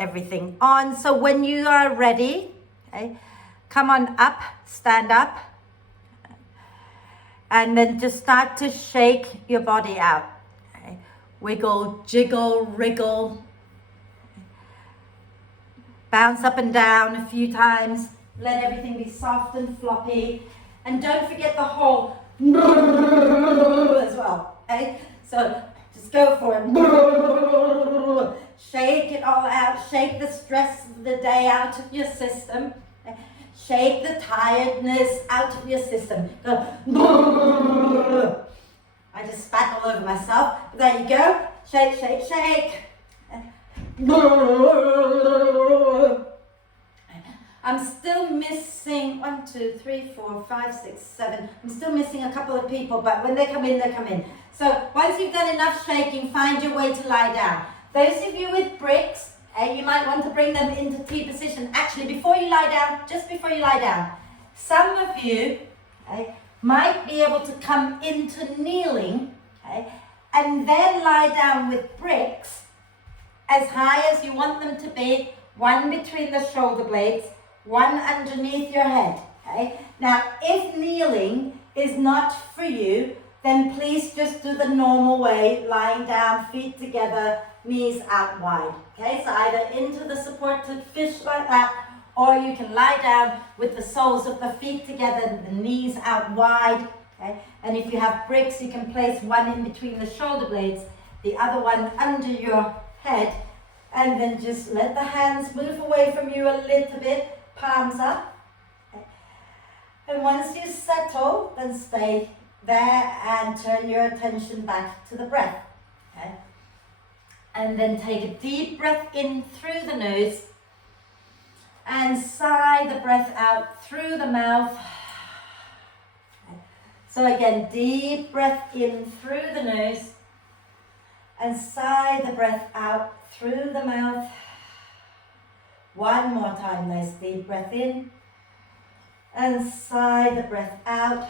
everything on. So when you are ready, okay, come on up, stand up, and then just start to shake your body out. Okay. Wiggle, jiggle, wriggle. Bounce up and down a few times. Let everything be soft and floppy. And don't forget the whole as well. Okay? So just go for it. Shake it all out. Shake the stress of the day out of your system. Okay? Shake the tiredness out of your system. Go. I just spat all over myself. But there you go. Shake, shake, shake. I'm still missing 1, 2, 3, 4, 5, 6, 7. I'm still missing a couple of people, but when they come in, they come in. So once you've done enough shaking, find your way to lie down. Those of you with bricks, you might want to bring them into T position. Actually, before you lie down, just before you lie down, some of you might be able to come into kneeling and then lie down with bricks as high as you want them to be, one between the shoulder blades, one underneath your head, okay? Now, if kneeling is not for you, then please just do the normal way, lying down, feet together, knees out wide, okay? So either into the supported fish like that, or you can lie down with the soles of the feet together, the knees out wide, okay? And if you have bricks, you can place one in between the shoulder blades, the other one under your head, and then just let the hands move away from you a little bit, palms up. Okay. And once you settle, then stay there and turn your attention back to the breath. Okay. And then take a deep breath in through the nose and sigh the breath out through the mouth. Okay. So again, deep breath in through the nose and sigh the breath out through the mouth. One more time, nice deep breath in and sigh the breath out.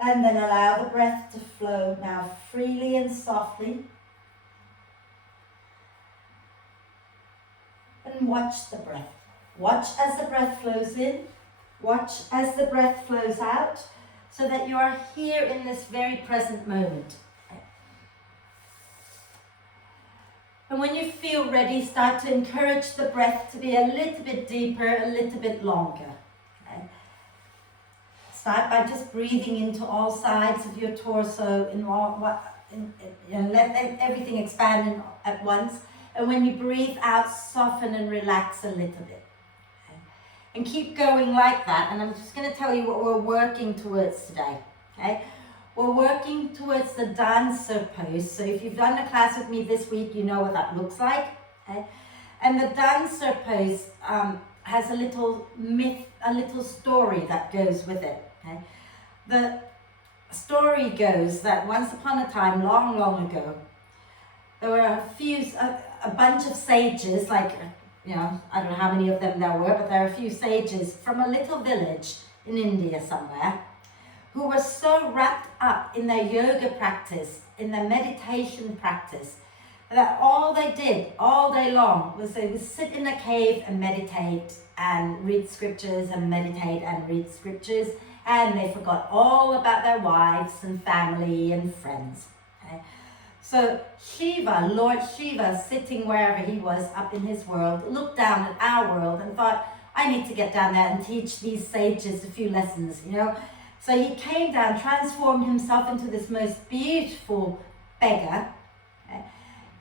And then allow the breath to flow now freely and softly. And watch the breath. Watch as the breath flows in. Watch as the breath flows out, so that you are here in this very present moment. And when you feel ready, start to encourage the breath to be a little bit deeper, a little bit longer. Okay? Start by just breathing into all sides of your torso, let everything expand at once. And when you breathe out, soften and relax a little bit. Okay? And keep going like that. And I'm just going to tell you what we're working towards today. Okay? We're working towards the dancer pose. So if you've done a class with me this week, you know what that looks like. Okay? And the dancer pose has a little myth, a little story that goes with it. Okay? The story goes that once upon a time, long, long ago, there were a bunch of sages, I don't know how many of them there were, but there are a few sages from a little village in India somewhere, who were so wrapped up in their yoga practice, in their meditation practice, that all they did all day long was they would sit in a cave and meditate and read scriptures and meditate and read scriptures, and they forgot all about their wives and family and friends. Okay? So Shiva, Lord Shiva, sitting wherever he was up in his world, looked down at our world and thought, I need to get down there and teach these sages a few lessons, So he came down, transformed himself into this most beautiful beggar,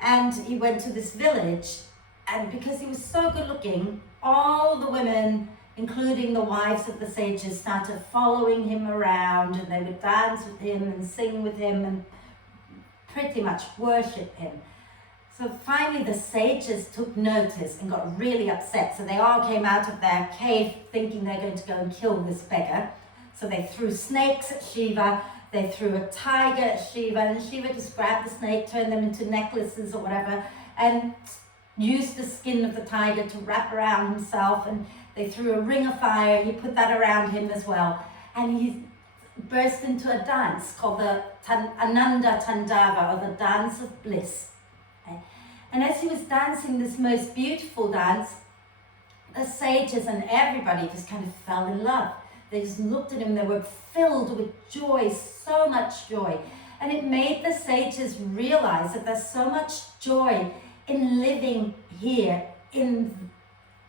and he went to this village, and because he was so good looking, all the women, including the wives of the sages, started following him around, and they would dance with him and sing with him and pretty much worship him. So finally the sages took notice and got really upset, so they all came out of their cave thinking they're going to go and kill this beggar. So they threw snakes at Shiva, they threw a tiger at Shiva, and Shiva just grabbed the snake, turned them into necklaces or whatever, and used the skin of the tiger to wrap around himself, and they threw a ring of fire, he put that around him as well. And he burst into a dance called the Ananda Tandava, or the Dance of Bliss. Okay? And as he was dancing this most beautiful dance, the sages and everybody just kind of fell in love. They just looked at him, they were filled with joy, so much joy. And it made the sages realize that there's so much joy in living here in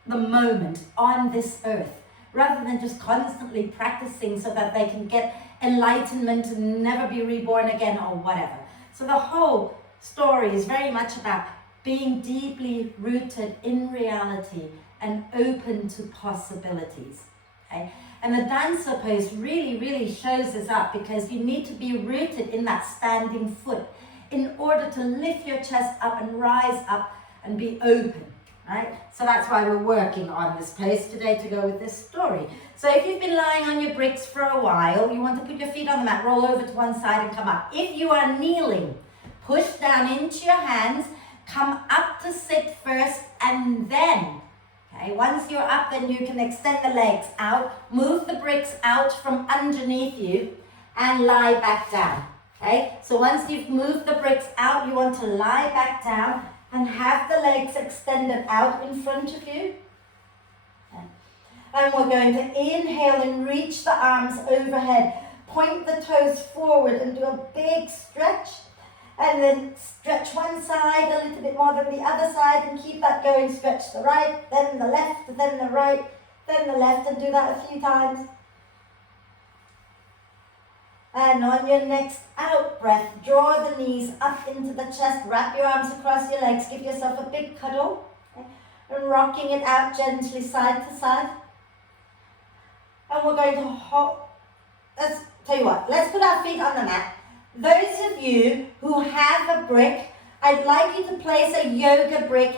the moment on this earth, rather than just constantly practicing so that they can get enlightenment and never be reborn again or whatever. So the whole story is very much about being deeply rooted in reality and open to possibilities. Okay? And the dancer pose really shows us up, because you need to be rooted in that standing foot in order to lift your chest up and rise up and be open. Right? So that's why we're working on this pose today to go with this story. So if you've been lying on your bricks for a while, you want to put your feet on the mat, roll over to one side and come up. If you are kneeling, push down into your hands, come up to sit first, and then, okay, once you're up, then you can extend the legs out, move the bricks out from underneath you, and lie back down. Okay, so once you've moved the bricks out, you want to lie back down and have the legs extended out in front of you. Okay. And we're going to inhale and reach the arms overhead. Point the toes forward and do a big stretch. And then stretch one side a little bit more than the other side, and keep that going. Stretch the right, then the left, then the right, then the left, and do that a few times. And on your next out breath, draw the knees up into the chest, wrap your arms across your legs, give yourself a big cuddle, okay? And rocking it out gently side to side. And we're going to hold, let's tell you what, let's put our feet on the mat. Those of you who have a brick, I'd like you to place a yoga brick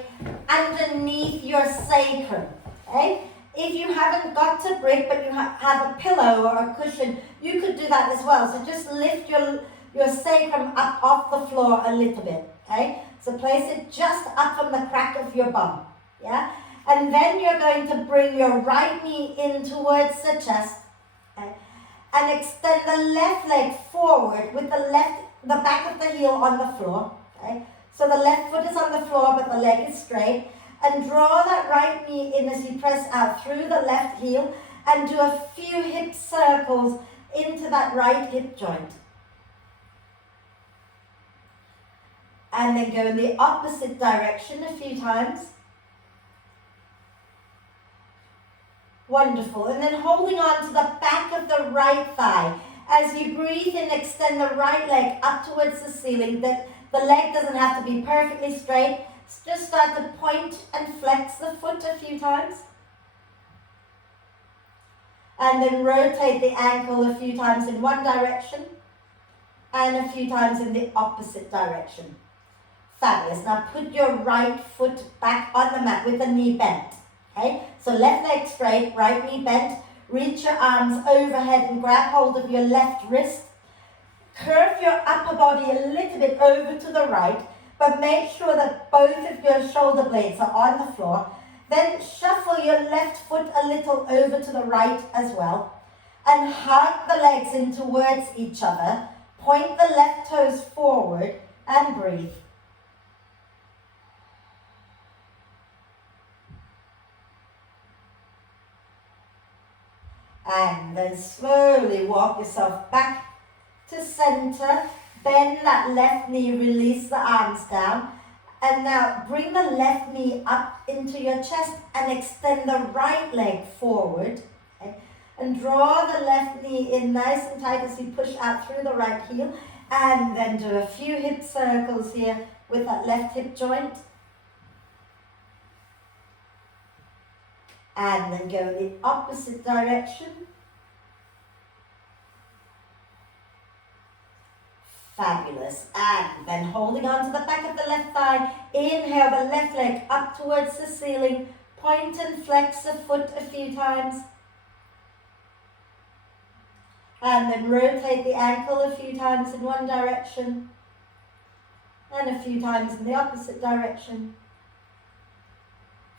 underneath your sacrum, okay? If you haven't got a brick but you have a pillow or a cushion, you could do that as well. So just lift your sacrum up off the floor a little bit, okay? So place it just up from the crack of your bum, yeah? And then you're going to bring your right knee in towards the chest, okay? And extend the left leg forward with the back of the heel on the floor, okay? So the left foot is on the floor but the leg is straight. And draw that right knee in as you press out through the left heel, and do a few hip circles into that right hip joint. And then go in the opposite direction a few times. Wonderful. And then holding on to the back of the right thigh. As you breathe in, extend the right leg up towards the ceiling. The leg doesn't have to be perfectly straight. Just start to point and flex the foot a few times. And then rotate the ankle a few times in one direction and a few times in the opposite direction. Fabulous. Now put your right foot back on the mat with the knee bent. Okay? So left leg straight, right knee bent. Reach your arms overhead and grab hold of your left wrist. Curve your upper body a little bit over to the right, but make sure that both of your shoulder blades are on the floor. Then shuffle your left foot a little over to the right as well. And hug the legs in towards each other. Point the left toes forward and breathe. And then slowly walk yourself back to center. Bend that left knee, release the arms down. And now bring the left knee up into your chest and extend the right leg forward. Okay? And draw the left knee in nice and tight as you push out through the right heel. And then do a few hip circles here with that left hip joint. And then go in the opposite direction. Fabulous. And then holding on to the back of the left thigh, inhale the left leg up towards the ceiling. Point and flex the foot a few times. And then rotate the ankle a few times in one direction. And a few times in the opposite direction.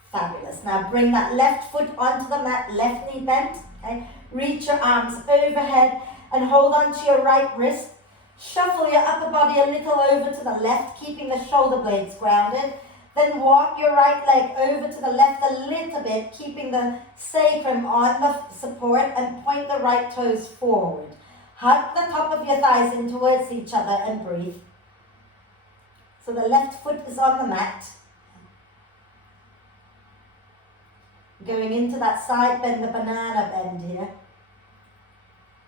Fabulous. Now bring that left foot onto the mat, left knee bent. Okay? Reach your arms overhead and hold on to your right wrist. Shuffle your upper body a little over to the left, keeping the shoulder blades grounded. Then walk your right leg over to the left a little bit, keeping the sacrum on the support, and point the right toes forward. Hug the top of your thighs in towards each other and breathe. So the left foot is on the mat. Going into that side bend, the banana bend here.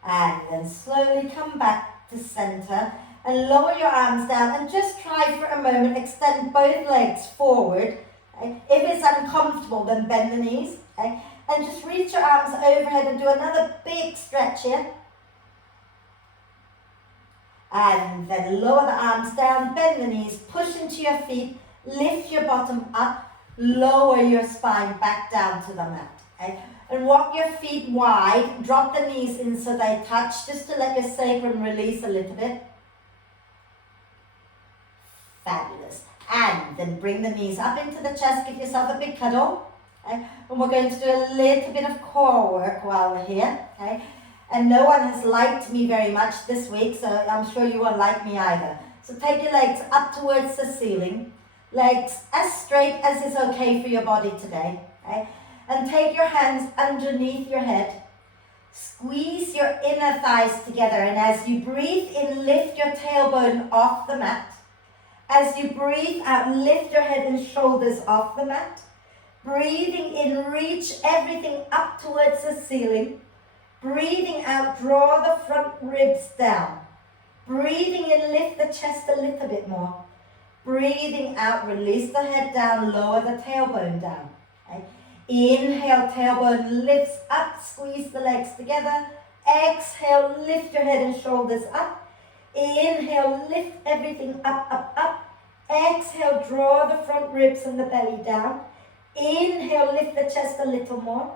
And then slowly come back to center and lower your arms down and just try for a moment, extend both legs forward. Okay? If it's uncomfortable, then bend the knees. Okay? And just reach your arms overhead and do another big stretch here. And then lower the arms down, bend the knees, push into your feet, lift your bottom up, lower your spine back down to the mat. Okay? And walk your feet wide, drop the knees in so they touch, just to let your sacrum release a little bit. Fabulous. And then bring the knees up into the chest, give yourself a big cuddle. Okay? And we're going to do a little bit of core work while we're here. Okay? And no one has liked me very much this week, so I'm sure you won't like me either. So take your legs up towards the ceiling, legs as straight as is okay for your body today. Okay? And take your hands underneath your head. Squeeze your inner thighs together, and as you breathe in, lift your tailbone off the mat. As you breathe out, lift your head and shoulders off the mat. Breathing in, reach everything up towards the ceiling. Breathing out, draw the front ribs down. Breathing in, lift the chest a little bit more. Breathing out, release the head down, lower the tailbone down. Okay? Inhale, tailbone lifts up, squeeze the legs together. Exhale, lift your head and shoulders up. Inhale, lift everything up, up, up. Exhale, draw the front ribs and the belly down. Inhale, lift the chest a little more.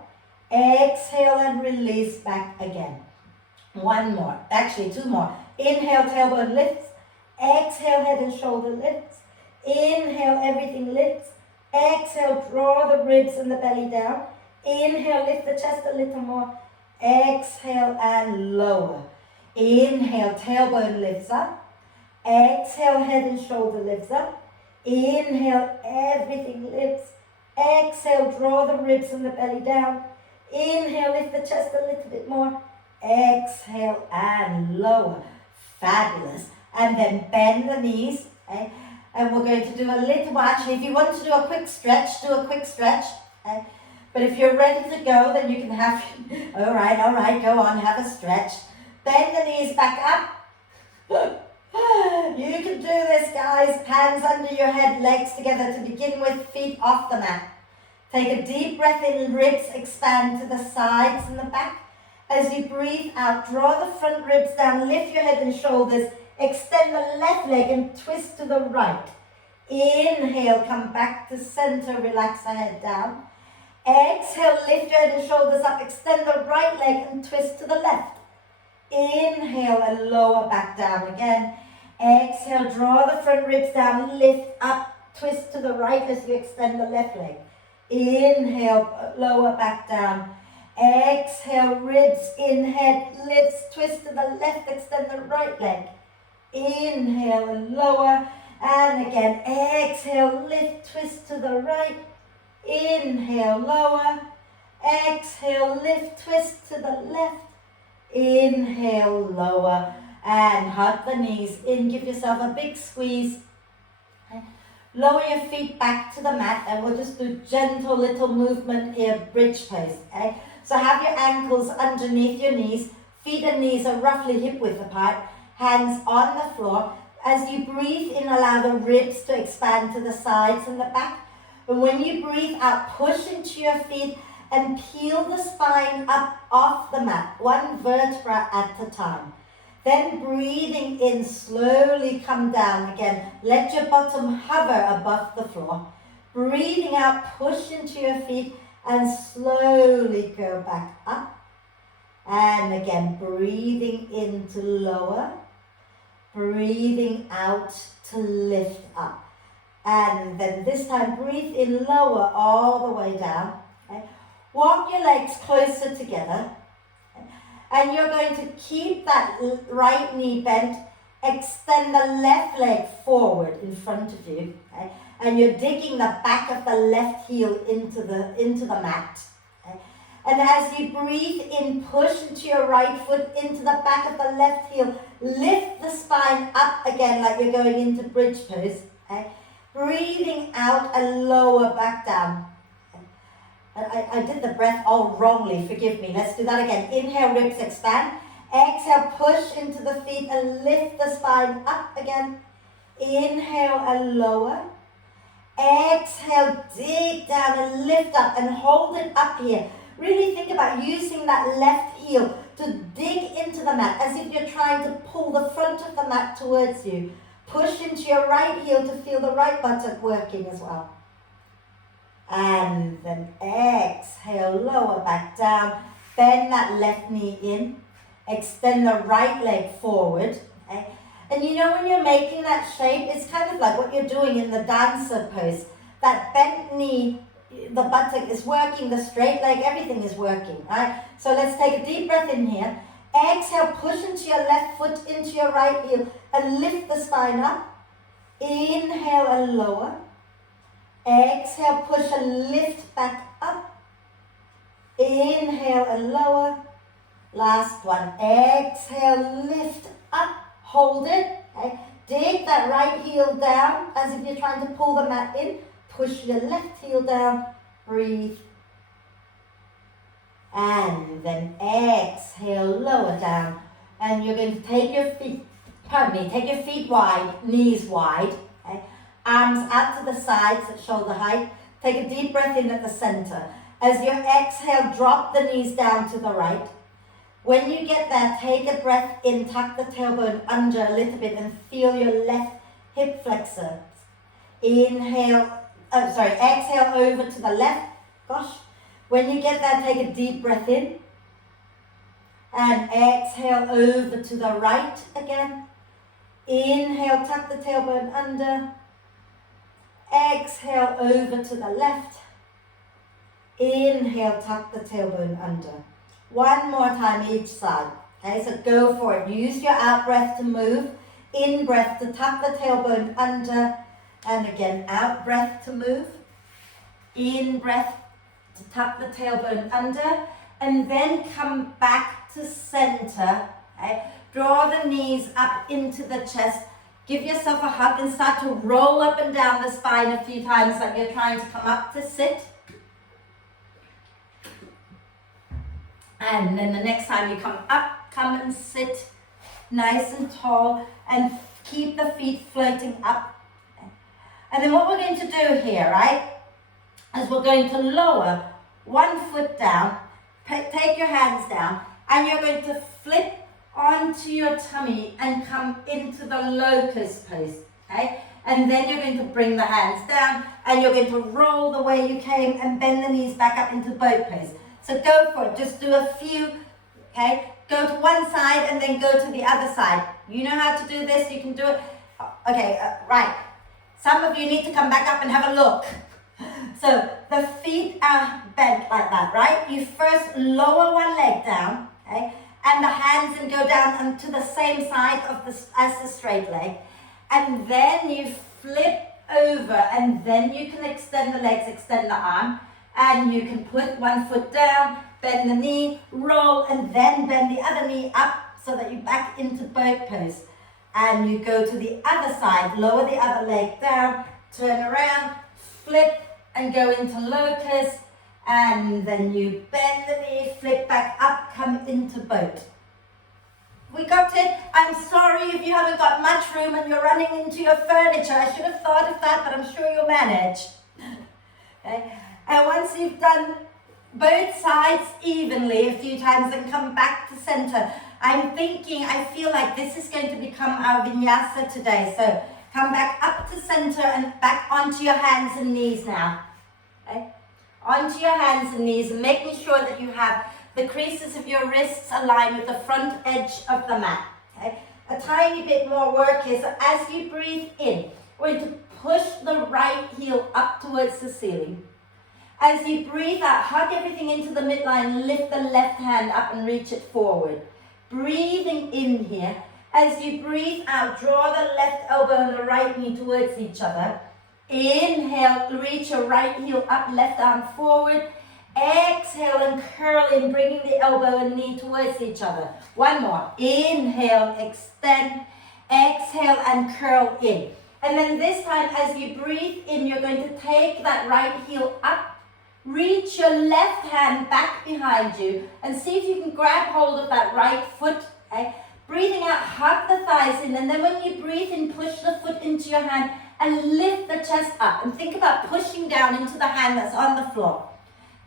Exhale and release back again. One more, actually two more. Inhale, tailbone lifts. Exhale, head and shoulder lifts. Inhale, everything lifts. Exhale, draw the ribs and the belly down. Inhale, lift the chest a little more. Exhale and lower. Inhale, tailbone lifts up. Exhale, head and shoulder lifts up. Inhale, everything lifts. Exhale, draw the ribs and the belly down. Inhale, lift the chest a little bit more. Exhale and lower. Fabulous. And then bend the knees. Okay? And we're going to do a little, actually, if you want to do a quick stretch, do a quick stretch. Okay? But if you're ready to go, then you can have, all right, go on, have a stretch. Bend the knees back up. You can do this, guys. Hands under your head, legs together to begin with, feet off the mat. Take a deep breath in, ribs expand to the sides and the back. As you breathe out, draw the front ribs down, lift your head and shoulders, extend the left leg and twist to the right. Inhale, come back to center, relax the head down. Exhale, lift your head and shoulders up, extend the right leg and twist to the left. Inhale and lower back down again. Exhale, draw the front ribs down, lift up, twist to the right as you extend the left leg. Inhale, lower back down. Exhale, ribs in, head lifts, twist to the left, extend the right leg. Inhale and lower, and again, exhale, lift, twist to the right. Inhale, lower. Exhale, lift, twist to the left. Inhale, lower, and hug the knees in. Give yourself a big squeeze. Lower your feet back to the mat, and we'll just do gentle little movement here, bridge pose. Okay? So have your ankles underneath your knees. Feet and knees are roughly hip width apart. Hands on the floor. As you breathe in, allow the ribs to expand to the sides and the back. And when you breathe out, push into your feet and peel the spine up off the mat, one vertebra at a time. Then breathing in, slowly come down again. Let your bottom hover above the floor. Breathing out, push into your feet and slowly go back up. And again, breathing in to lower. Breathing out to lift up. And then this time, breathe in, lower all the way down. Okay? Walk your legs closer together. And you're going to keep that right knee bent. Extend the left leg forward in front of you. Okay? and you're digging the back of the left heel into the mat. Okay? And as you breathe in, push into your right foot into the back of the left heel. Lift the spine up again like you're going into bridge pose. Okay? Breathing out and lower back down. Okay? I did the breath all wrongly, forgive me. Let's do that again. Inhale, ribs expand. Exhale, push into the feet and lift the spine up again. Inhale and lower. Exhale, dig down and lift up and hold it up here. Really think about using that left heel to dig into the mat as if you're trying to pull the front of the mat towards you. Push into your right heel to feel the right buttock working as well. And then exhale, lower back down. Bend that left knee in. Extend the right leg forward. Okay? And you know when you're making that shape, it's kind of like what you're doing in the dancer pose. That bent knee, the buttock is working, the straight leg, everything is working, right? So let's take a deep breath in here. Exhale, push into your left foot, into your right heel, and lift the spine up. Inhale and lower. Exhale, push and lift back up. Inhale and lower. Last one. Exhale, lift up. Hold it. Okay. Dig that right heel down as if you're trying to pull the mat in. Push your left heel down. Breathe. And then exhale, lower down. And you're going to take your feet, take your feet wide, knees wide. Okay. Arms out to the sides at shoulder height. Take a deep breath in at the center. As you exhale, drop the knees down to the right. When you get there, take a breath in, tuck the tailbone under a little bit and feel your left hip flexor. Exhale over to the left. Gosh. When you get there, take a deep breath in. And exhale over to the right again. Inhale, tuck the tailbone under. Exhale over to the left. Inhale, tuck the tailbone under. One more time each side. Okay, so go for it. Use your out breath to move. In breath to tuck the tailbone under. And again, out breath to move. In breath to tuck the tailbone under. And then come back to center. Okay? Draw the knees up into the chest. Give yourself a hug and start to roll up and down the spine a few times like you're trying to come up to sit. And then the next time you come up, come and sit nice and tall and keep the feet floating up. And then what we're going to do here, right, is we're going to lower one foot down, take your hands down, and you're going to flip onto your tummy and come into the locust pose, okay? And then you're going to bring the hands down and you're going to roll the way you came and bend the knees back up into boat pose. So go for it, just do a few, okay? Go to one side and then go to the other side. You know how to do this, you can do it. Okay, right. Some of you need to come back up and have a look. So the feet are bent like that, right? You first lower one leg down, okay? And the hands then go down onto the same side of as the straight leg. And then you flip over and then you can extend the legs, extend the arm. And you can put one foot down, bend the knee, roll, and then bend the other knee up so that you're back into boat pose. And you go to the other side, lower the other leg down, turn around, flip, and go into locust. And then you bend the knee, flip back up, come into boat. We got it. I'm sorry if you haven't got much room and you're running into your furniture. I should have thought of that, but I'm sure you'll manage. Okay. And once you've done both sides evenly a few times and come back to center, I feel like this is going to become our vinyasa today. So come back up to center and back onto your hands and knees now. Okay? Onto your hands and knees, making sure that you have the creases of your wrists aligned with the front edge of the mat. Okay? A tiny bit more work here. So as you breathe in, we're going to push the right heel up towards the ceiling. As you breathe out, hug everything into the midline, lift the left hand up and reach it forward. Breathing in here. As you breathe out, draw the left elbow and the right knee towards each other. Inhale, reach your right heel up, left arm forward. Exhale and curl in, bringing the elbow and knee towards each other. One more. Inhale, extend. Exhale and curl in. And then this time, as you breathe in, you're going to take that right heel up. Reach your left hand back behind you and see if you can grab hold of that right foot. Okay? Breathing out, hug the thighs in, and then when you breathe in, push the foot into your hand and lift the chest up. And think about pushing down into the hand that's on the floor.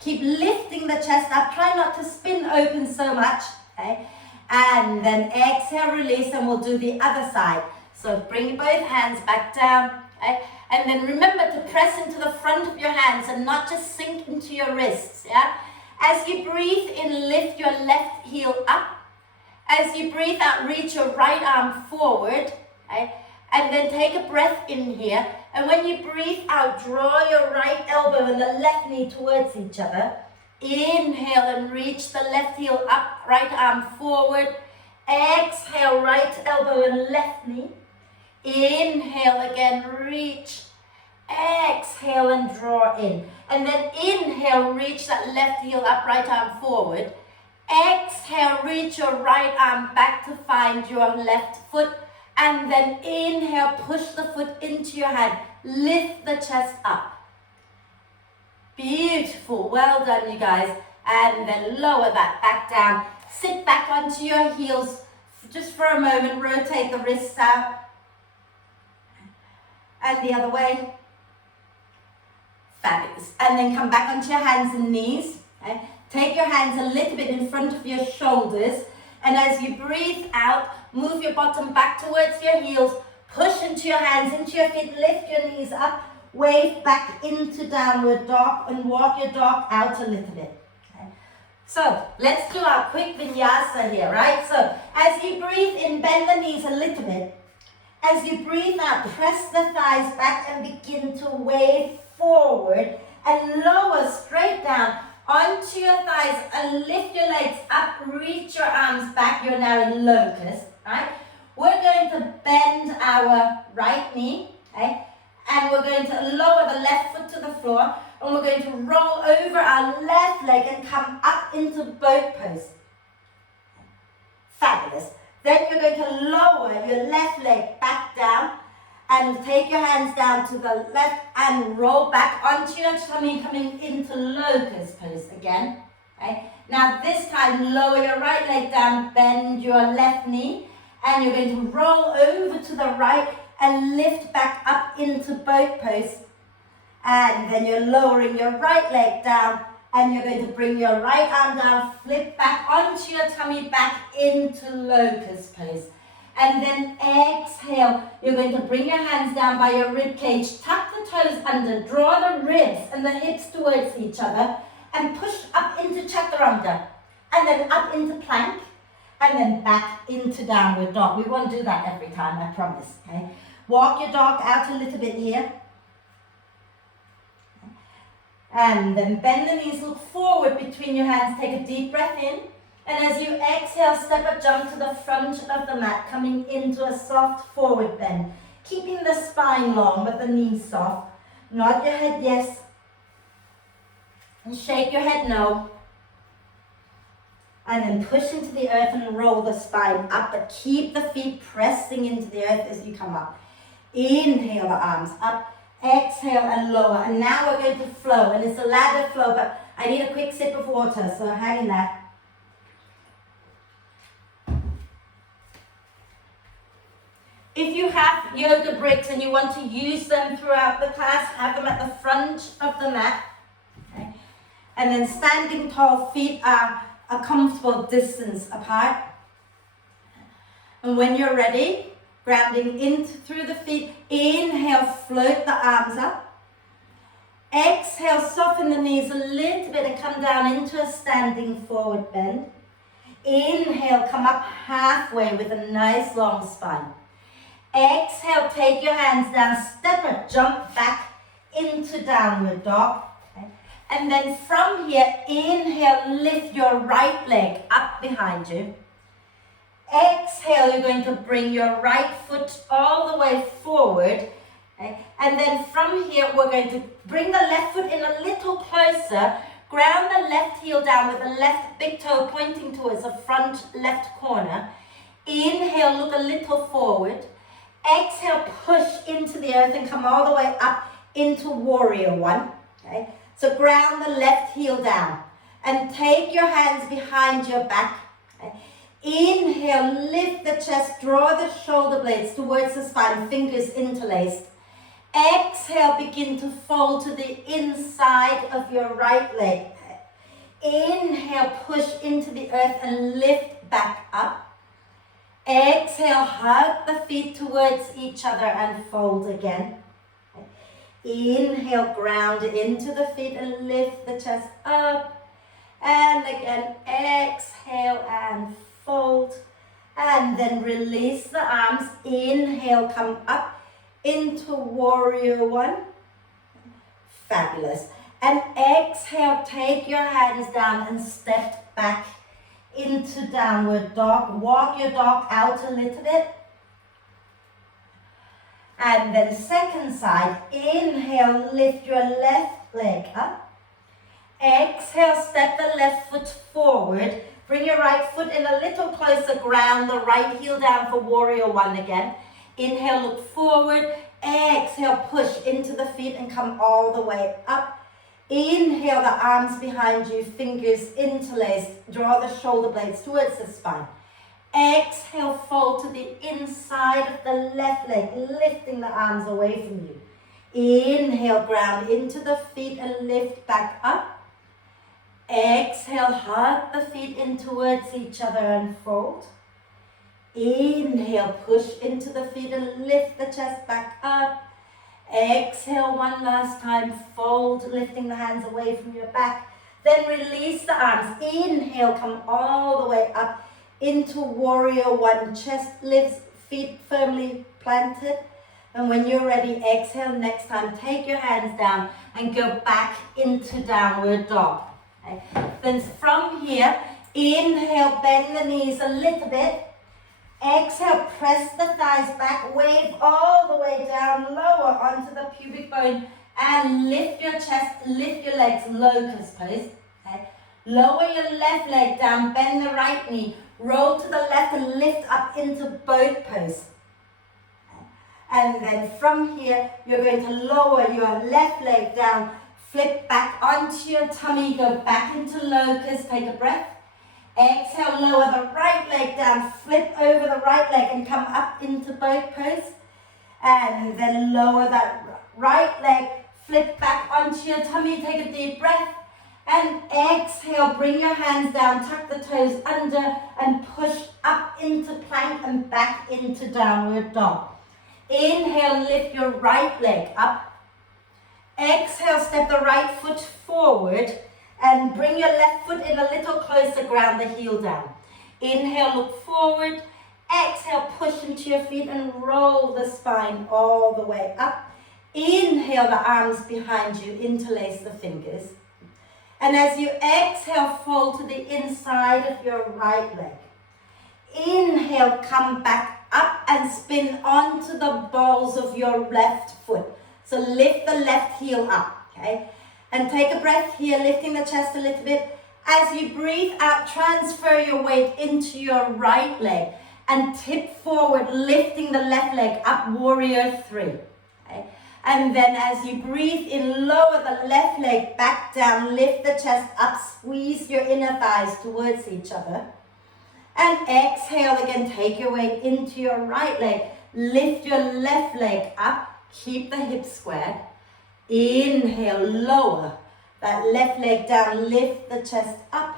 Keep lifting the chest up. Try not to spin open so much. Okay? And then exhale, release, and we'll do the other side. So bring both hands back down. Okay? And then remember to press into the front of your hands and not just sink into your wrists. Yeah? As you breathe in, lift your left heel up. As you breathe out, reach your right arm forward. Okay? And then take a breath in here. And when you breathe out, draw your right elbow and the left knee towards each other. Inhale and reach the left heel up, right arm forward. Exhale, right elbow and left knee. Inhale again, reach. Exhale and draw in. And then inhale, reach that left heel up, right arm forward. Exhale, reach your right arm back to find your left foot. And then inhale, push the foot into your hand. Lift the chest up. Beautiful. Well done, you guys. And then lower that back down. Sit back onto your heels just for a moment. Rotate the wrists out. And the other way. Fabulous. And then come back onto your hands and knees. Okay? Take your hands a little bit in front of your shoulders. And as you breathe out, move your bottom back towards your heels. Push into your hands, into your feet. Lift your knees up. Wave back into downward dog and walk your dog out a little bit. Okay. So let's do our quick vinyasa here, right? So as you breathe in, bend the knees a little bit. As you breathe out, press the thighs back and begin to wave forward and lower straight down onto your thighs and lift your legs up, reach your arms back. You're now in locust, right? We're going to bend our right knee, okay? And we're going to lower the left foot to the floor, and we're going to roll over our left leg and come up into boat pose. Fabulous. Then you're going to lower your left leg back down and take your hands down to the left and roll back onto your tummy, coming into locust pose again. Okay? Now this time, lower your right leg down, bend your left knee, and you're going to roll over to the right and lift back up into boat pose. And then you're lowering your right leg down, and you're going to bring your right arm down, flip back onto your tummy, back into locust pose. And then exhale, you're going to bring your hands down by your rib cage, tuck the toes under, draw the ribs and the hips towards each other, and push up into chaturanga, and then up into plank, and then back into downward dog. We won't do that every time, I promise. Okay? Walk your dog out a little bit here. And then bend the knees, look forward between your hands, take a deep breath in. And as you exhale, step up, jump to the front of the mat, coming into a soft forward bend. Keeping the spine long, but the knees soft. Nod your head yes. And shake your head no. And then push into the earth and roll the spine up, but keep the feet pressing into the earth as you come up. Inhale the arms up. Exhale and lower. And now we're going to flow. And it's a ladder flow, but I need a quick sip of water, so hang in there. If you have yoga bricks and you want to use them throughout the class, have them at the front of the mat. Okay? And then standing tall, feet are a comfortable distance apart. And when you're ready, grounding in through the feet, inhale, float the arms up. Exhale, soften the knees a little bit and come down into a standing forward bend. Inhale, come up halfway with a nice long spine. Exhale, take your hands down, step or jump back into downward dog. Okay? And then from here, inhale, lift your right leg up behind you. Exhale, you're going to bring your right foot all the way forward. Okay? And then from here, we're going to bring the left foot in a little closer, ground the left heel down with the left big toe pointing towards the front left corner. Inhale, look a little forward. Exhale, push into the earth and come all the way up into warrior one. Okay? So ground the left heel down and take your hands behind your back. Okay? Inhale, lift the chest, draw the shoulder blades towards the spine, fingers interlaced. Exhale, begin to fold to the inside of your right leg. Inhale, push into the earth and lift back up. Exhale, hug the feet towards each other and fold again. Inhale, ground into the feet and lift the chest up. And again, exhale and fold. And then release the arms. Inhale, come up into warrior one. Fabulous. And exhale, take your hands down and step back into downward dog. Walk your dog out a little bit. And then second side, inhale, lift your left leg up. Exhale, step the left foot forward. Bring your right foot in a little closer, ground the right heel down for warrior one again. Inhale, look forward. Exhale, push into the feet and come all the way up. Inhale, the arms behind you, fingers interlaced. Draw the shoulder blades towards the spine. Exhale, fold to the inside of the left leg, lifting the arms away from you. Inhale, ground into the feet and lift back up. Exhale, hug the feet in towards each other and fold. Inhale, push into the feet and lift the chest back up. Exhale, one last time, fold, lifting the hands away from your back. Then release the arms. Inhale, come all the way up into warrior one. Chest lifts, feet firmly planted. And when you're ready, exhale. Next time, take your hands down and go back into downward dog. Okay. Then from here, inhale, bend the knees a little bit. Exhale, press the thighs back, wave all the way down, lower onto the pubic bone, and lift your chest, lift your legs, locust pose. Okay. Lower your left leg down, bend the right knee, roll to the left and lift up into boat pose. Okay. And then from here, you're going to lower your left leg down, flip back onto your tummy, go back into locust, take a breath. Exhale, lower the right leg down, flip over the right leg and come up into boat pose. And then lower that right leg, flip back onto your tummy, take a deep breath. And exhale, bring your hands down, tuck the toes under and push up into plank and back into downward dog. Inhale, lift your right leg up. Exhale, step the right foot forward. And bring your left foot in a little closer, ground the heel down. Inhale, look forward. Exhale, push into your feet and roll the spine all the way up. Inhale, the arms behind you, interlace the fingers. And as you exhale, fold to the inside of your right leg. Inhale, come back up and spin onto the balls of your left foot. So lift the left heel up, okay? And take a breath here, lifting the chest a little bit. As you breathe out, transfer your weight into your right leg and tip forward, lifting the left leg up, warrior three. Okay? And then as you breathe in, lower the left leg back down, lift the chest up, squeeze your inner thighs towards each other. And exhale again, take your weight into your right leg, lift your left leg up, keep the hips squared. Inhale, lower that left leg down, lift the chest up.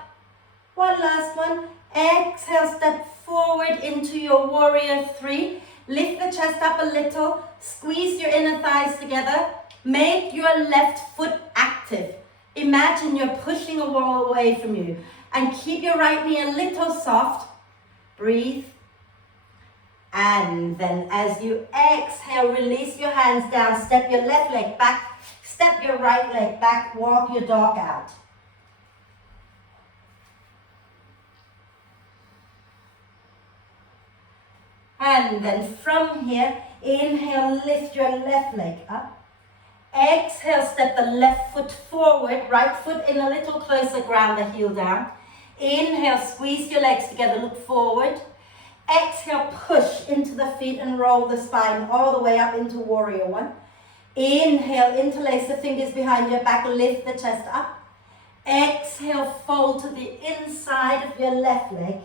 One last one. Exhale, step forward into your warrior three. Lift the chest up a little, squeeze your inner thighs together. Make your left foot active. Imagine you're pushing a wall away from you. And keep your right knee a little soft. Breathe. And then as you exhale, release your hands down, step your left leg back. Step your right leg back, walk your dog out. And then from here, Inhale, lift your left leg up. Exhale, step the left foot forward, right foot in a little closer, ground the heel down. Inhale, squeeze your legs together, look forward. Exhale, push into the feet and roll the spine all the way up into warrior one. Inhale, interlace the fingers behind your back, lift the chest up. Exhale, fold to the inside of your left leg.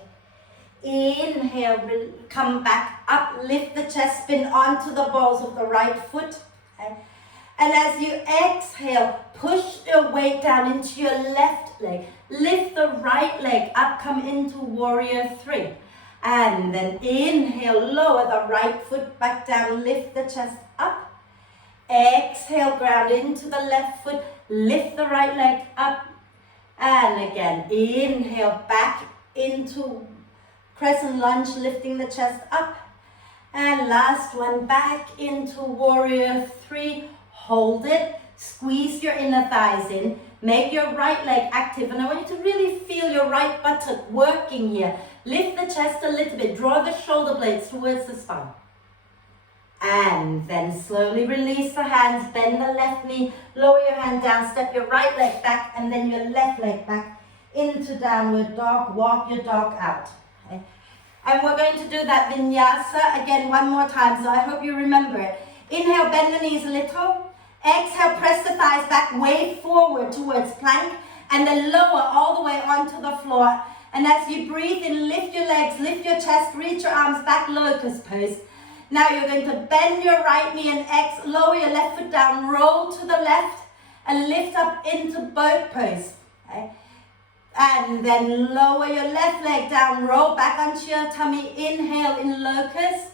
Inhale, come back up, lift the chest, spin onto the balls of the right foot. Okay. And as you exhale, push your weight down into your left leg. Lift the right leg up, come into warrior three. And then inhale, lower the right foot back down, lift the chest up. Exhale, ground into the left foot, lift the right leg up. And again, inhale, back into crescent lunge, lifting the chest up. And last one, back into warrior three. Hold it, squeeze your inner thighs in, make your right leg active, and I want you to really feel your right buttock working here. Lift the chest a little bit, draw the shoulder blades towards the spine. And then slowly release the hands, bend the left knee, lower your hand down, step your right leg back, and then your left leg back into downward dog, walk your dog out. Okay? And we're going to do that vinyasa again one more time, so I hope you remember it. Inhale, bend the knees a little. Exhale, press the thighs back, way forward towards plank, and then lower all the way onto the floor. And as you breathe in, lift your legs, lift your chest, reach your arms back, locust pose. Now you're going to bend your right knee and lower your left foot down, roll to the left, and lift up into boat pose. Okay? And then lower your left leg down, roll back onto your tummy, inhale in locust.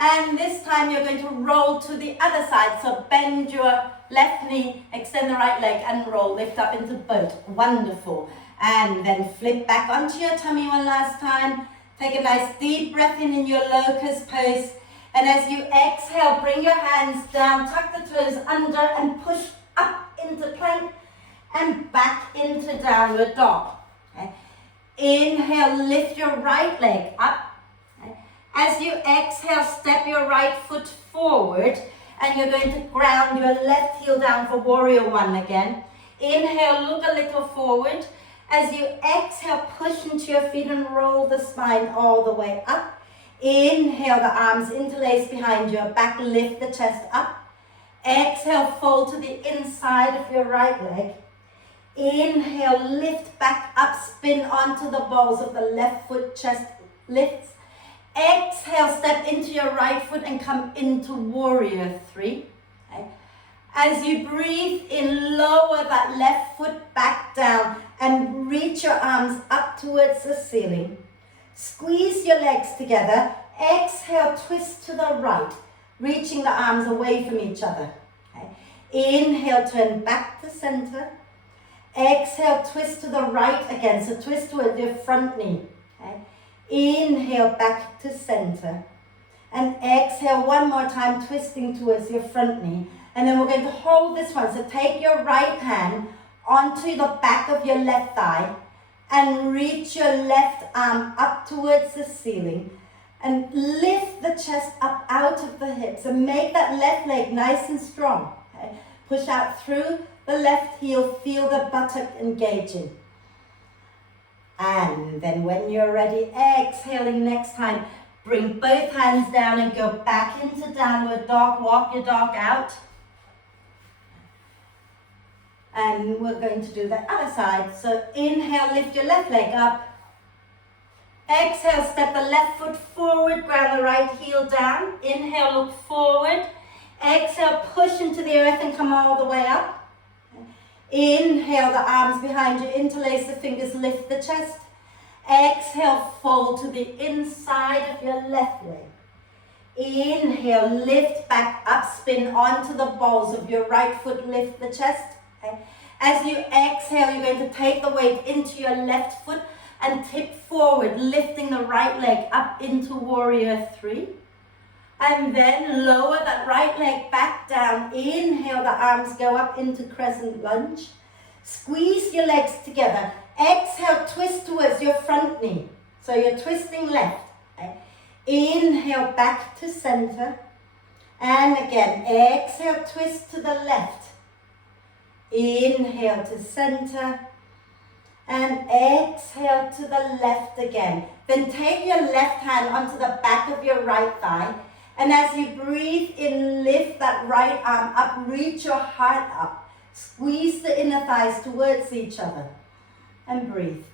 And this time you're going to roll to the other side. So bend your left knee, extend the right leg and roll, lift up into boat. Wonderful. And then flip back onto your tummy one last time. Take a nice deep breath in your locust pose. And as you exhale, bring your hands down, tuck the toes under and push up into plank and back into downward dog. Okay. Inhale, lift your right leg up. As you exhale, step your right foot forward and you're going to ground your left heel down for warrior one again. Inhale, look a little forward. As you exhale, push into your feet and roll the spine all the way up. Inhale, the arms interlace behind your back, lift the chest up. Exhale, fold to the inside of your right leg. Inhale, lift back up, spin onto the balls of the left foot, chest lifts. Exhale, step into your right foot and come into warrior three. Okay. As you breathe in, lower that left foot back down and reach your arms up towards the ceiling. Squeeze your legs together. Exhale, twist to the right, reaching the arms away from each other. Okay. Inhale, turn back to center. Exhale, twist to the right again. So twist toward your front knee. Okay. Inhale, back to center. And exhale one more time, twisting towards your front knee. And then we're going to hold this one. So take your right hand onto the back of your left thigh and reach your left arm up towards the ceiling. And lift the chest up out of the hips and make that left leg nice and strong. Okay? Push out through the left heel, feel the buttock engaging. And then when you're ready, exhaling next time, bring both hands down and go back into downward dog, walk your dog out. And we're going to do the other side. So inhale, lift your left leg up. Exhale, step the left foot forward, ground the right heel down. Inhale, look forward. Exhale, push into the earth and come all the way up. Inhale, the arms behind you, interlace the fingers, lift the chest. Exhale, fold to the inside of your left leg. Inhale, lift back up, spin onto the balls of your right foot, lift the chest. Okay. As you exhale, you're going to take the weight into your left foot and tip forward, lifting the right leg up into warrior three. And then lower that right leg back down. Inhale, the arms go up into crescent lunge. Squeeze your legs together. Exhale, twist towards your front knee. So you're twisting left. Okay. Inhale, back to center. And again, exhale, twist to the left. Inhale to center. And exhale to the left again. Then take your left hand onto the back of your right thigh. And as you breathe in, lift that right arm up, reach your heart up. Squeeze the inner thighs towards each other. And breathe.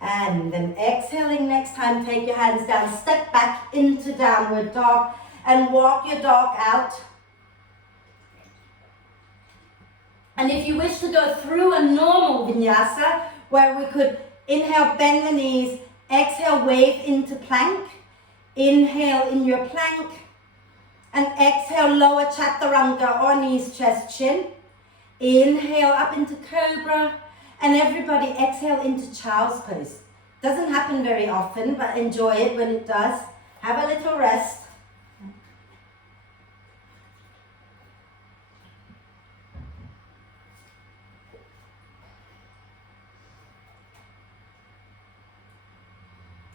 And then exhaling next time, take your hands down, step back into downward dog and walk your dog out. And if you wish to go through a normal vinyasa, where we could inhale, bend the knees, exhale, wave into plank, inhale in your plank, and exhale, lower chaturanga or knees, chest, chin. Inhale up into cobra, and everybody exhale into child's pose. Doesn't happen very often, but enjoy it when it does. Have a little rest.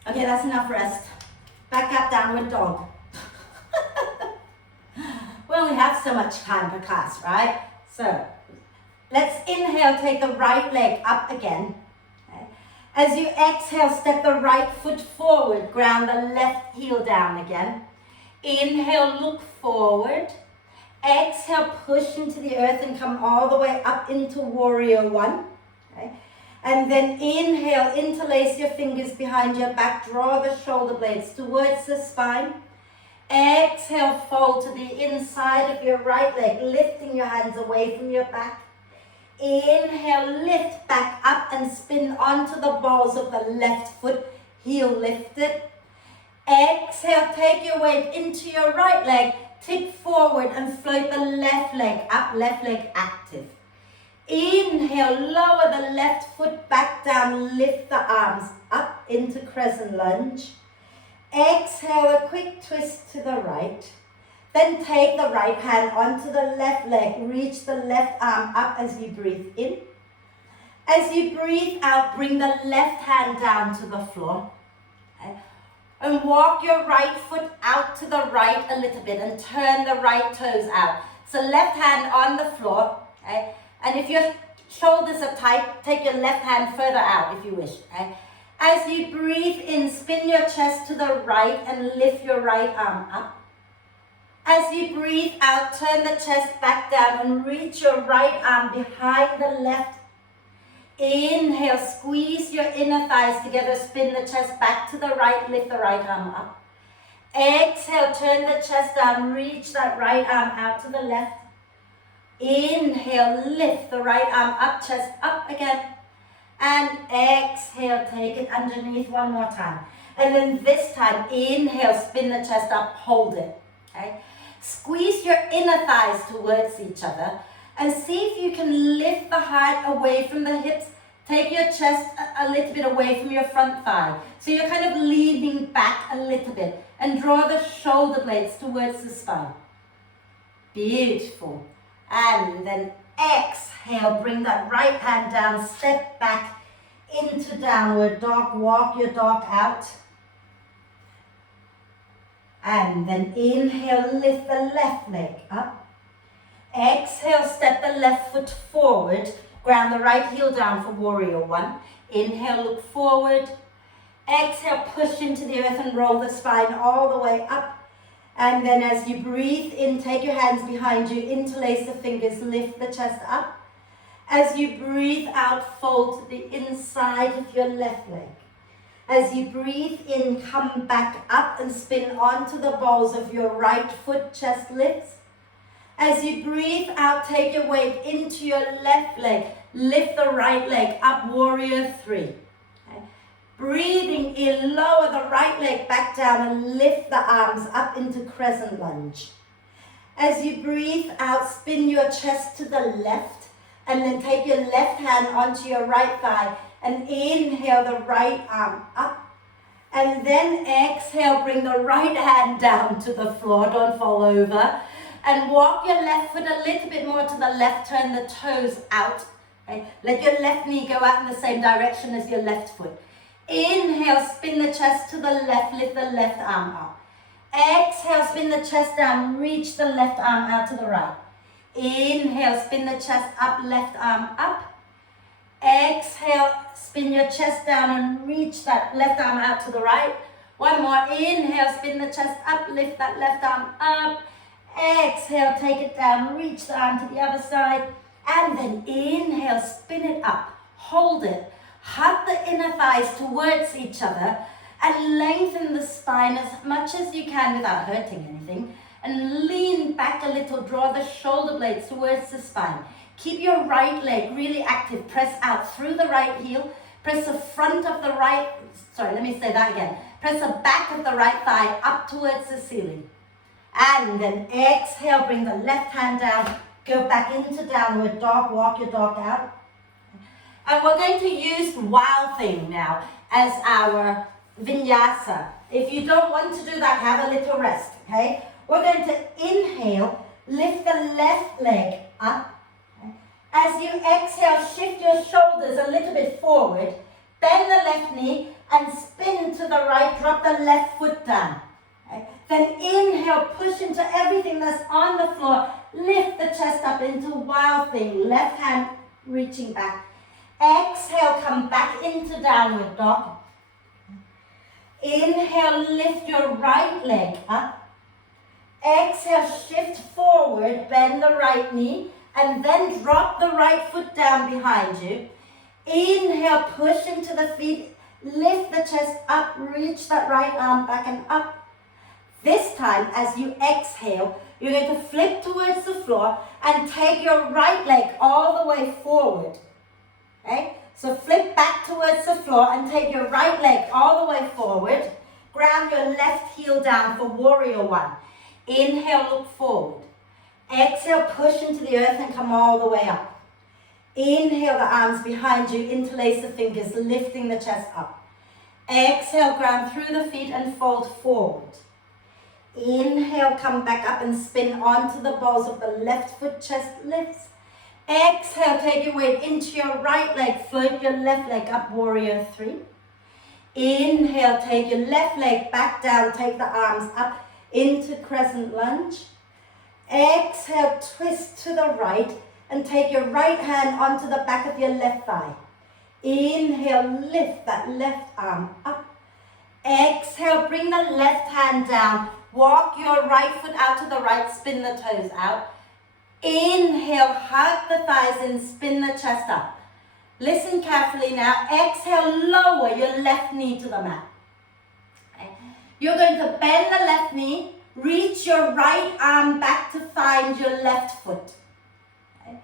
Okay, that's enough rest. Back up, downward dog. We only have so much time per class, right? So, let's inhale, take the right leg up again. Okay. As you exhale, step the right foot forward, ground the left heel down again. Inhale, look forward. Exhale, push into the earth and come all the way up into warrior one. Okay. And then inhale, interlace your fingers behind your back, draw the shoulder blades towards the spine. Exhale, fold to the inside of your right leg, lifting your hands away from your back. Inhale, lift back up and spin onto the balls of the left foot, heel lifted. Exhale, take your weight into your right leg, tip forward and float the left leg up, left leg active. Inhale, lower the left foot back down, lift the arms up into crescent lunge. Exhale, a quick twist to the right. Then take the right hand onto the left leg, reach the left arm up as you breathe in. As you breathe out, bring the left hand down to the floor. Okay. And walk your right foot out to the right a little bit and turn the right toes out. So left hand on the floor. Okay. And if your shoulders are tight, take your left hand further out if you wish. Okay. As you breathe in, spin your chest to the right and lift your right arm up. As you breathe out, turn the chest back down and reach your right arm behind the left. Inhale, squeeze your inner thighs together, spin the chest back to the right, lift the right arm up. Exhale, turn the chest down, reach that right arm out to the left. Inhale, lift the right arm up, chest up again. And exhale, take it underneath one more time. And then this time, inhale, spin the chest up, hold it. Okay? Squeeze your inner thighs towards each other and see if you can lift the heart away from the hips. Take your chest a little bit away from your front thigh. So you're kind of leaning back a little bit and draw the shoulder blades towards the spine. Beautiful. And then exhale, bring that right hand down, step back into downward dog, walk your dog out. And then inhale, lift the left leg up. Exhale, step the left foot forward, ground the right heel down for warrior one. Inhale, look forward. Exhale, push into the earth and roll the spine all the way up. And then as you breathe in, take your hands behind you, interlace the fingers, lift the chest up. As you breathe out, fold to the inside of your left leg. As you breathe in, come back up and spin onto the balls of your right foot, chest lifts. As you breathe out, take your weight into your left leg, lift the right leg up, warrior three. Breathing in, lower the right leg back down and lift the arms up into crescent lunge. As you breathe out, spin your chest to the left and then take your left hand onto your right thigh and inhale the right arm up. And then exhale, bring the right hand down to the floor, don't fall over. And walk your left foot a little bit more to the left, turn the toes out. Okay? Let your left knee go out in the same direction as your left foot. Inhale, spin the chest to the left, lift the left arm up. Exhale, spin the chest down, reach the left arm out to the right. Inhale, spin the chest up, left arm up. Exhale, spin your chest down and reach that left arm out to the right. One more, inhale, spin the chest up, lift that left arm up. Exhale, take it down, reach the arm to the other side. And then inhale, spin it up, hold it. Hug the inner thighs towards each other and lengthen the spine as much as you can without hurting anything. And lean back a little, draw the shoulder blades towards the spine. Keep your right leg really active. Press out through the right heel. Press the front of the right, Press the back of the right thigh up towards the ceiling. And then exhale, bring the left hand down. Go back into downward dog, walk your dog out. And we're going to use Wild Thing now as our vinyasa. If you don't want to do that, have a little rest, okay? We're going to inhale, lift the left leg up. Okay? As you exhale, shift your shoulders a little bit forward, bend the left knee and spin to the right, drop the left foot down. Okay? Then inhale, push into everything that's on the floor, lift the chest up into Wild Thing, left hand reaching back. Exhale, come back into downward dog. Inhale, lift your right leg up. Exhale, shift forward, bend the right knee, and then drop the right foot down behind you. Inhale, push into the feet, lift the chest up, reach that right arm back and up. This time, as you exhale, you're going to flip towards the floor and take your right leg all the way forward. Okay? So flip back towards the floor and take your right leg all the way forward. Ground your left heel down for warrior one. Inhale, look forward. Exhale, push into the earth and come all the way up. Inhale, the arms behind you, interlace the fingers, lifting the chest up. Exhale, ground through the feet and fold forward. Inhale, come back up and spin onto the balls of the left foot, chest lifts. Exhale, take your weight into your right leg, float your left leg up, warrior three. Inhale, take your left leg back down, take the arms up into crescent lunge. Exhale, twist to the right and take your right hand onto the back of your left thigh. Inhale, lift that left arm up. Exhale, bring the left hand down. Walk your right foot out to the right, spin the toes out. Inhale, hug the thighs in, spin the chest up. Listen carefully now. Exhale, lower your left knee to the mat. Okay. You're going to bend the left knee, reach your right arm back to find your left foot. Okay.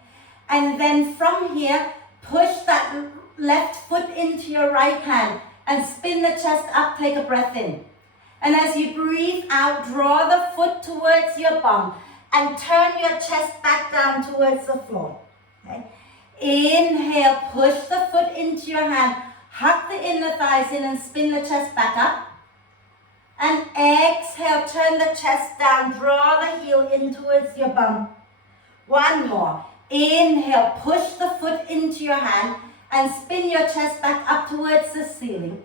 And then from here, push that left foot into your right hand and spin the chest up, take a breath in. And as you breathe out, draw the foot towards your bum and turn your chest back down towards the floor. Okay. Inhale, push the foot into your hand, hug the inner thighs in and spin the chest back up. And exhale, turn the chest down, draw the heel in towards your bum. One more. Inhale, push the foot into your hand and spin your chest back up towards the ceiling.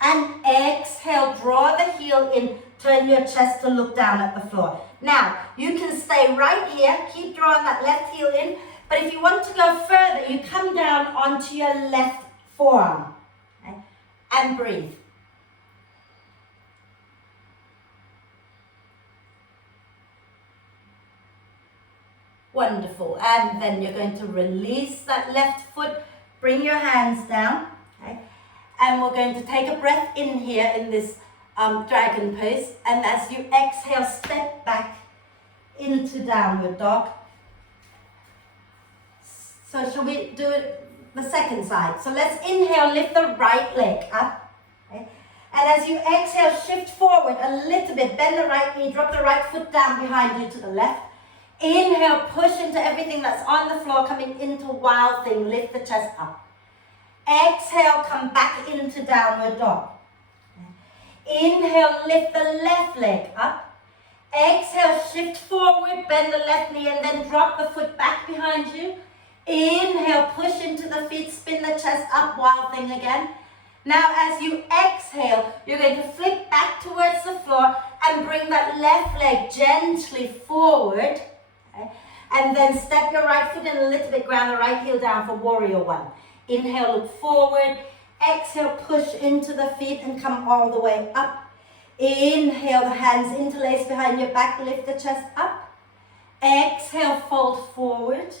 And exhale, draw the heel in, turn your chest to look down at the floor. Now, you can stay right here, keep drawing that left heel in, but if you want to go further, you come down onto your left forearm, okay? And breathe. Wonderful. And then you're going to release that left foot, bring your hands down, okay? And we're going to take a breath in here in this dragon pose. And as you exhale, step back into downward dog. So shall we do it the second side? So let's inhale, lift the right leg up. Okay? And as you exhale, shift forward a little bit. Bend the right knee, drop the right foot down behind you to the left. Inhale, push into everything that's on the floor, coming into Wild Thing. Lift the chest up. Exhale, come back into downward dog. Inhale, lift the left leg up. Exhale, shift forward, bend the left knee and then drop the foot back behind you. Inhale, push into the feet, spin the chest up, Wild Thing again. Now as you exhale, you're going to flip back towards the floor and bring that left leg gently forward. Okay? And then step your right foot in a little bit, ground the right heel down for warrior one. Inhale, look forward. Exhale, push into the feet and come all the way up. Inhale, the hands interlace behind your back, lift the chest up. Exhale, fold forward.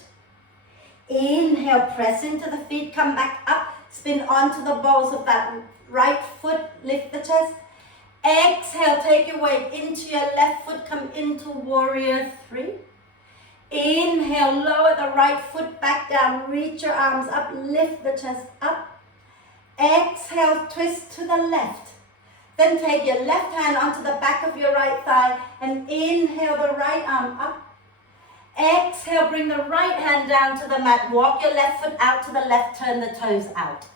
Inhale, press into the feet, come back up. Spin onto the balls of that right foot, lift the chest. Exhale, take your weight into your left foot, come into warrior three. Inhale, lower the right foot back down, reach your arms up, lift the chest up. Exhale, twist to the left. Then take your left hand onto the back of your right thigh and inhale the right arm up. Exhale, bring the right hand down to the mat. Walk your left foot out to the left, turn the toes out.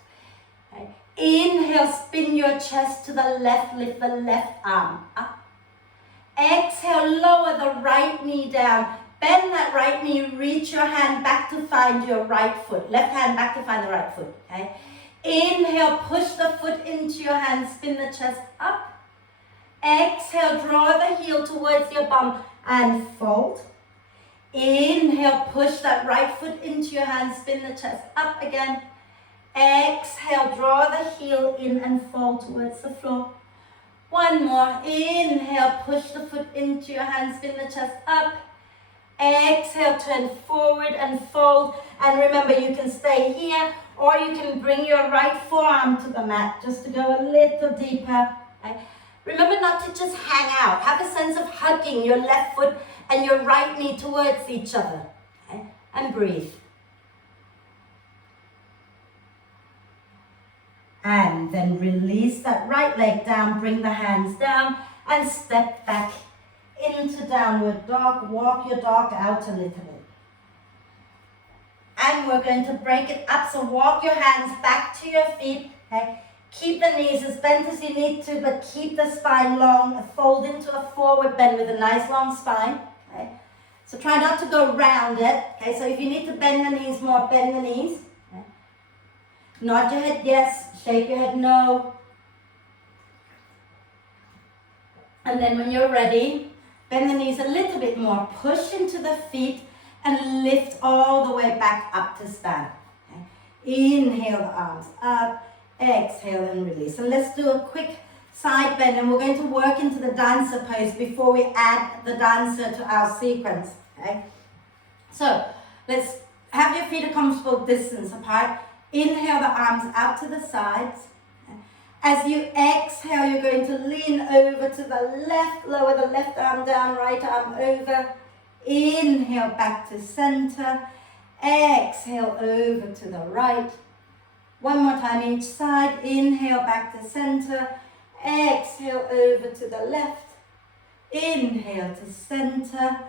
Okay. Inhale, spin your chest to the left, lift the left arm up. Exhale, lower the right knee down. Bend that right knee, reach your hand back to find your right foot. Left hand back to find the right foot. Okay. Inhale, push the foot into your hand, spin the chest up. Exhale, draw the heel towards your bum and fold. Inhale, push that right foot into your hand, spin the chest up again. Exhale, draw the heel in and fold towards the floor. One more. Inhale, push the foot into your hand, spin the chest up. Exhale, turn forward and fold. And remember, you can stay here or you can bring your right forearm to the mat just to go a little deeper. Okay? Remember not to just hang out. Have a sense of hugging your left foot and your right knee towards each other. Okay? And breathe. And then release that right leg down, bring the hands down and step back into downward dog. Walk your dog out a little bit. And we're going to break it up. So walk your hands back to your feet. Okay? Keep the knees as bent as you need to, but keep the spine long. Fold into a forward bend with a nice long spine. Okay? So try not to go round it. Okay? So if you need to bend the knees more, bend the knees. Okay? Nod your head yes, shake your head no. And then when you're ready, bend the knees a little bit more. Push into the feet and lift all the way back up to stand. Okay? Inhale the arms up. Exhale and release. And let's do a quick side bend and we're going to work into the dancer pose before we add the dancer to our sequence. Okay? So let's have your feet a comfortable distance apart. Inhale the arms out to the sides. As you exhale, you're going to lean over to the left, lower the left arm down, right arm over. Inhale back to center. Exhale over to the right. One more time each side. Inhale back to center. Exhale over to the left. Inhale to center.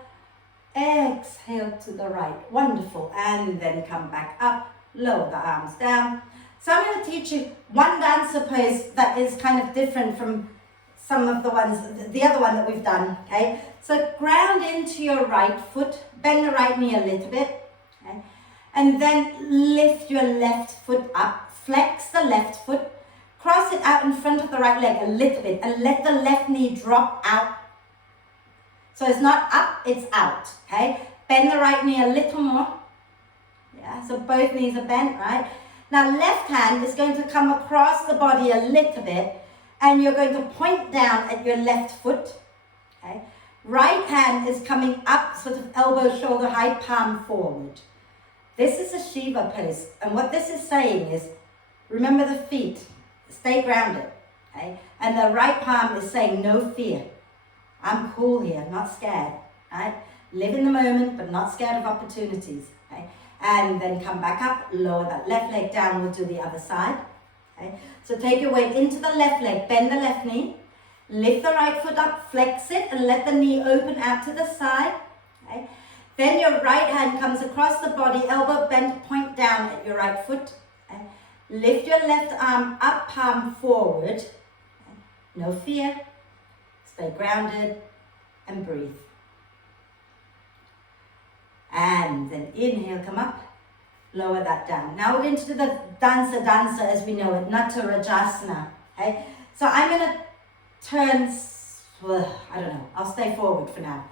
Exhale to the right. Wonderful. And then come back up. Lower the arms down. So I'm going to teach you one dancer pose that is kind of different from some of the ones, the other one that we've done. Okay. So ground into your right foot. Bend the right knee a little bit. Okay. And then lift your left foot up, flex the left foot, cross it out in front of the right leg a little bit and let the left knee drop out. So it's not up, it's out, okay? Bend the right knee a little more. Yeah, so both knees are bent, right? Now left hand is going to come across the body a little bit and you're going to point down at your left foot, okay? Right hand is coming up, sort of elbow, shoulder height, palm forward. This is a Shiva pose, and what this is saying is, remember the feet, stay grounded, okay? And the right palm is saying, no fear. I'm cool here, not scared, right? Live in the moment, but not scared of opportunities, okay? And then come back up, lower that left leg down, we'll do the other side, okay? So take your weight into the left leg, bend the left knee, lift the right foot up, flex it, and let the knee open out to the side, okay? Then your right hand comes across the body, elbow bent, point down at your right foot. Okay. Lift your left arm up, palm forward. Okay. No fear. Stay grounded and breathe. And then inhale, come up. Lower that down. Now we're going to do the dancer as we know it, Natarajasana. Okay? So I'm going to turn, I don't know, I'll stay forward for now.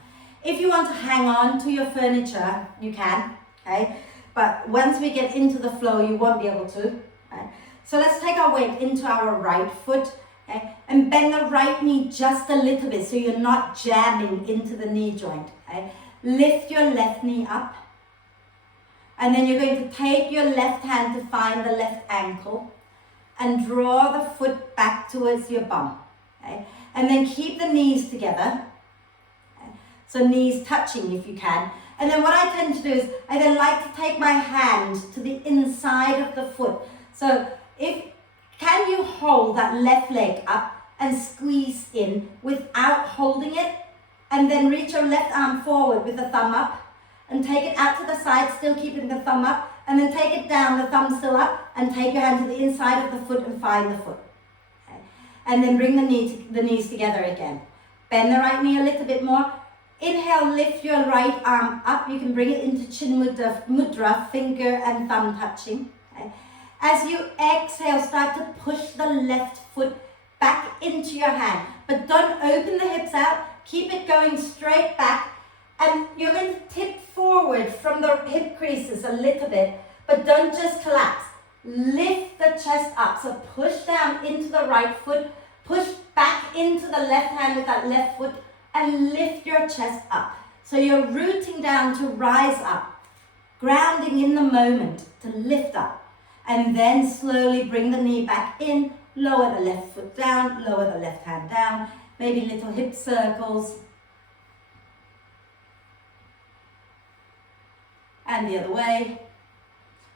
If you want to hang on to your furniture, you can, okay? But once we get into the flow, you won't be able to. Okay? So let's take our weight into our right foot, okay? And bend the right knee just a little bit so you're not jamming into the knee joint. Okay? Lift your left knee up. And then you're going to take your left hand to find the left ankle and draw the foot back towards your bum. Okay? And then keep the knees together. Okay? So knees touching if you can. And then what I tend to do is I then like to take my hand to the inside of the foot. So can you hold that left leg up and squeeze in without holding it? And then reach your left arm forward with the thumb up. And take it out to the side, still keeping the thumb up, and then take it down, the thumb still up, and take your hand to the inside of the foot and find the foot. Okay. And then bring the knees together again. Bend the right knee a little bit more. Inhale, lift your right arm up. You can bring it into Chin Mudra, finger and thumb touching. Okay. As you exhale, start to push the left foot back into your hand. But don't open the hips out. Keep it going straight back. And you're going to tip forward from the hip creases a little bit, but don't just collapse. Lift the chest up. So push down into the right foot, push back into the left hand with that left foot, and lift your chest up. So you're rooting down to rise up, grounding in the moment to lift up. And then slowly bring the knee back in, lower the left foot down, lower the left hand down, maybe little hip circles. And the other way.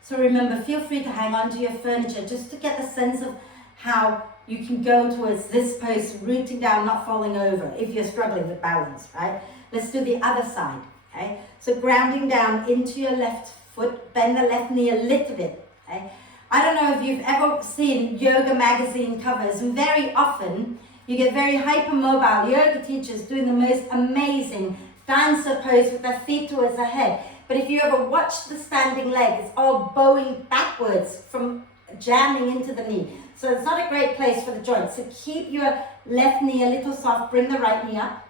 So remember, feel free to hang on to your furniture just to get a sense of how you can go towards this pose, rooting down, not falling over if you're struggling with balance, right? Let's do the other side, okay? So grounding down into your left foot, bend the left knee a little bit, okay? I don't know if you've ever seen yoga magazine covers, and very often you get very hypermobile yoga teachers doing the most amazing dancer pose with their feet towards the head. But if you ever watch the standing leg, it's all bowing backwards from jamming into the knee. So it's not a great place for the joints. So keep your left knee a little soft, bring the right knee up.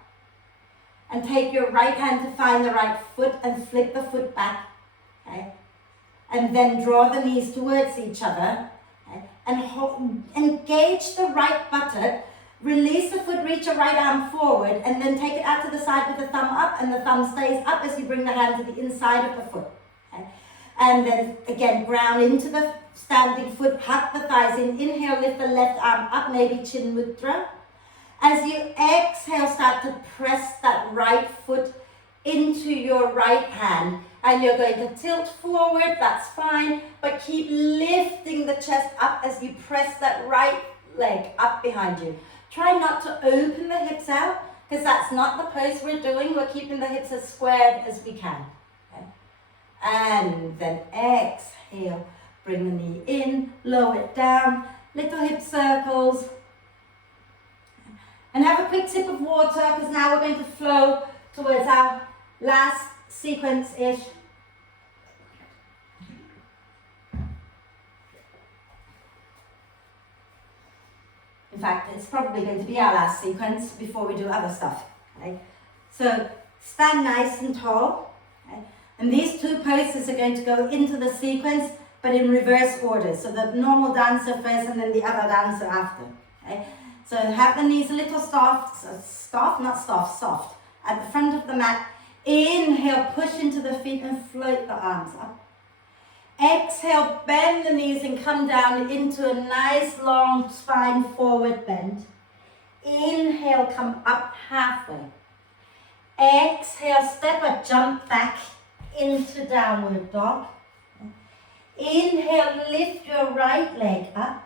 And take your right hand to find the right foot and flip the foot back. Okay? And then draw the knees towards each other. Okay? And engage the right buttock. Release the foot, reach your right arm forward, and then take it out to the side with the thumb up, and the thumb stays up as you bring the hand to the inside of the foot. Okay? And then again, ground into the standing foot, hug the thighs in. Inhale, lift the left arm up, maybe Chin Mudra. As you exhale, start to press that right foot into your right hand. And you're going to tilt forward, that's fine, but keep lifting the chest up as you press that right leg up behind you. Try not to open the hips out, because that's not the pose we're doing. We're keeping the hips as squared as we can. Okay? And then exhale, bring the knee in, lower it down, little hip circles. And have a quick sip of water, because now we're going to flow towards our last sequence-ish. In fact, it's probably going to be our last sequence before we do other stuff. Okay? So stand nice and tall. Okay? And these two poses are going to go into the sequence, but in reverse order. So the normal dancer first and then the other dancer after. Okay? So have the knees a little soft, soft, at the front of the mat. Inhale, push into the feet and float the arms up. Exhale, bend the knees and come down into a nice long spine forward bend. Inhale, come up halfway. Exhale, step or jump back into downward dog. Inhale, lift your right leg up.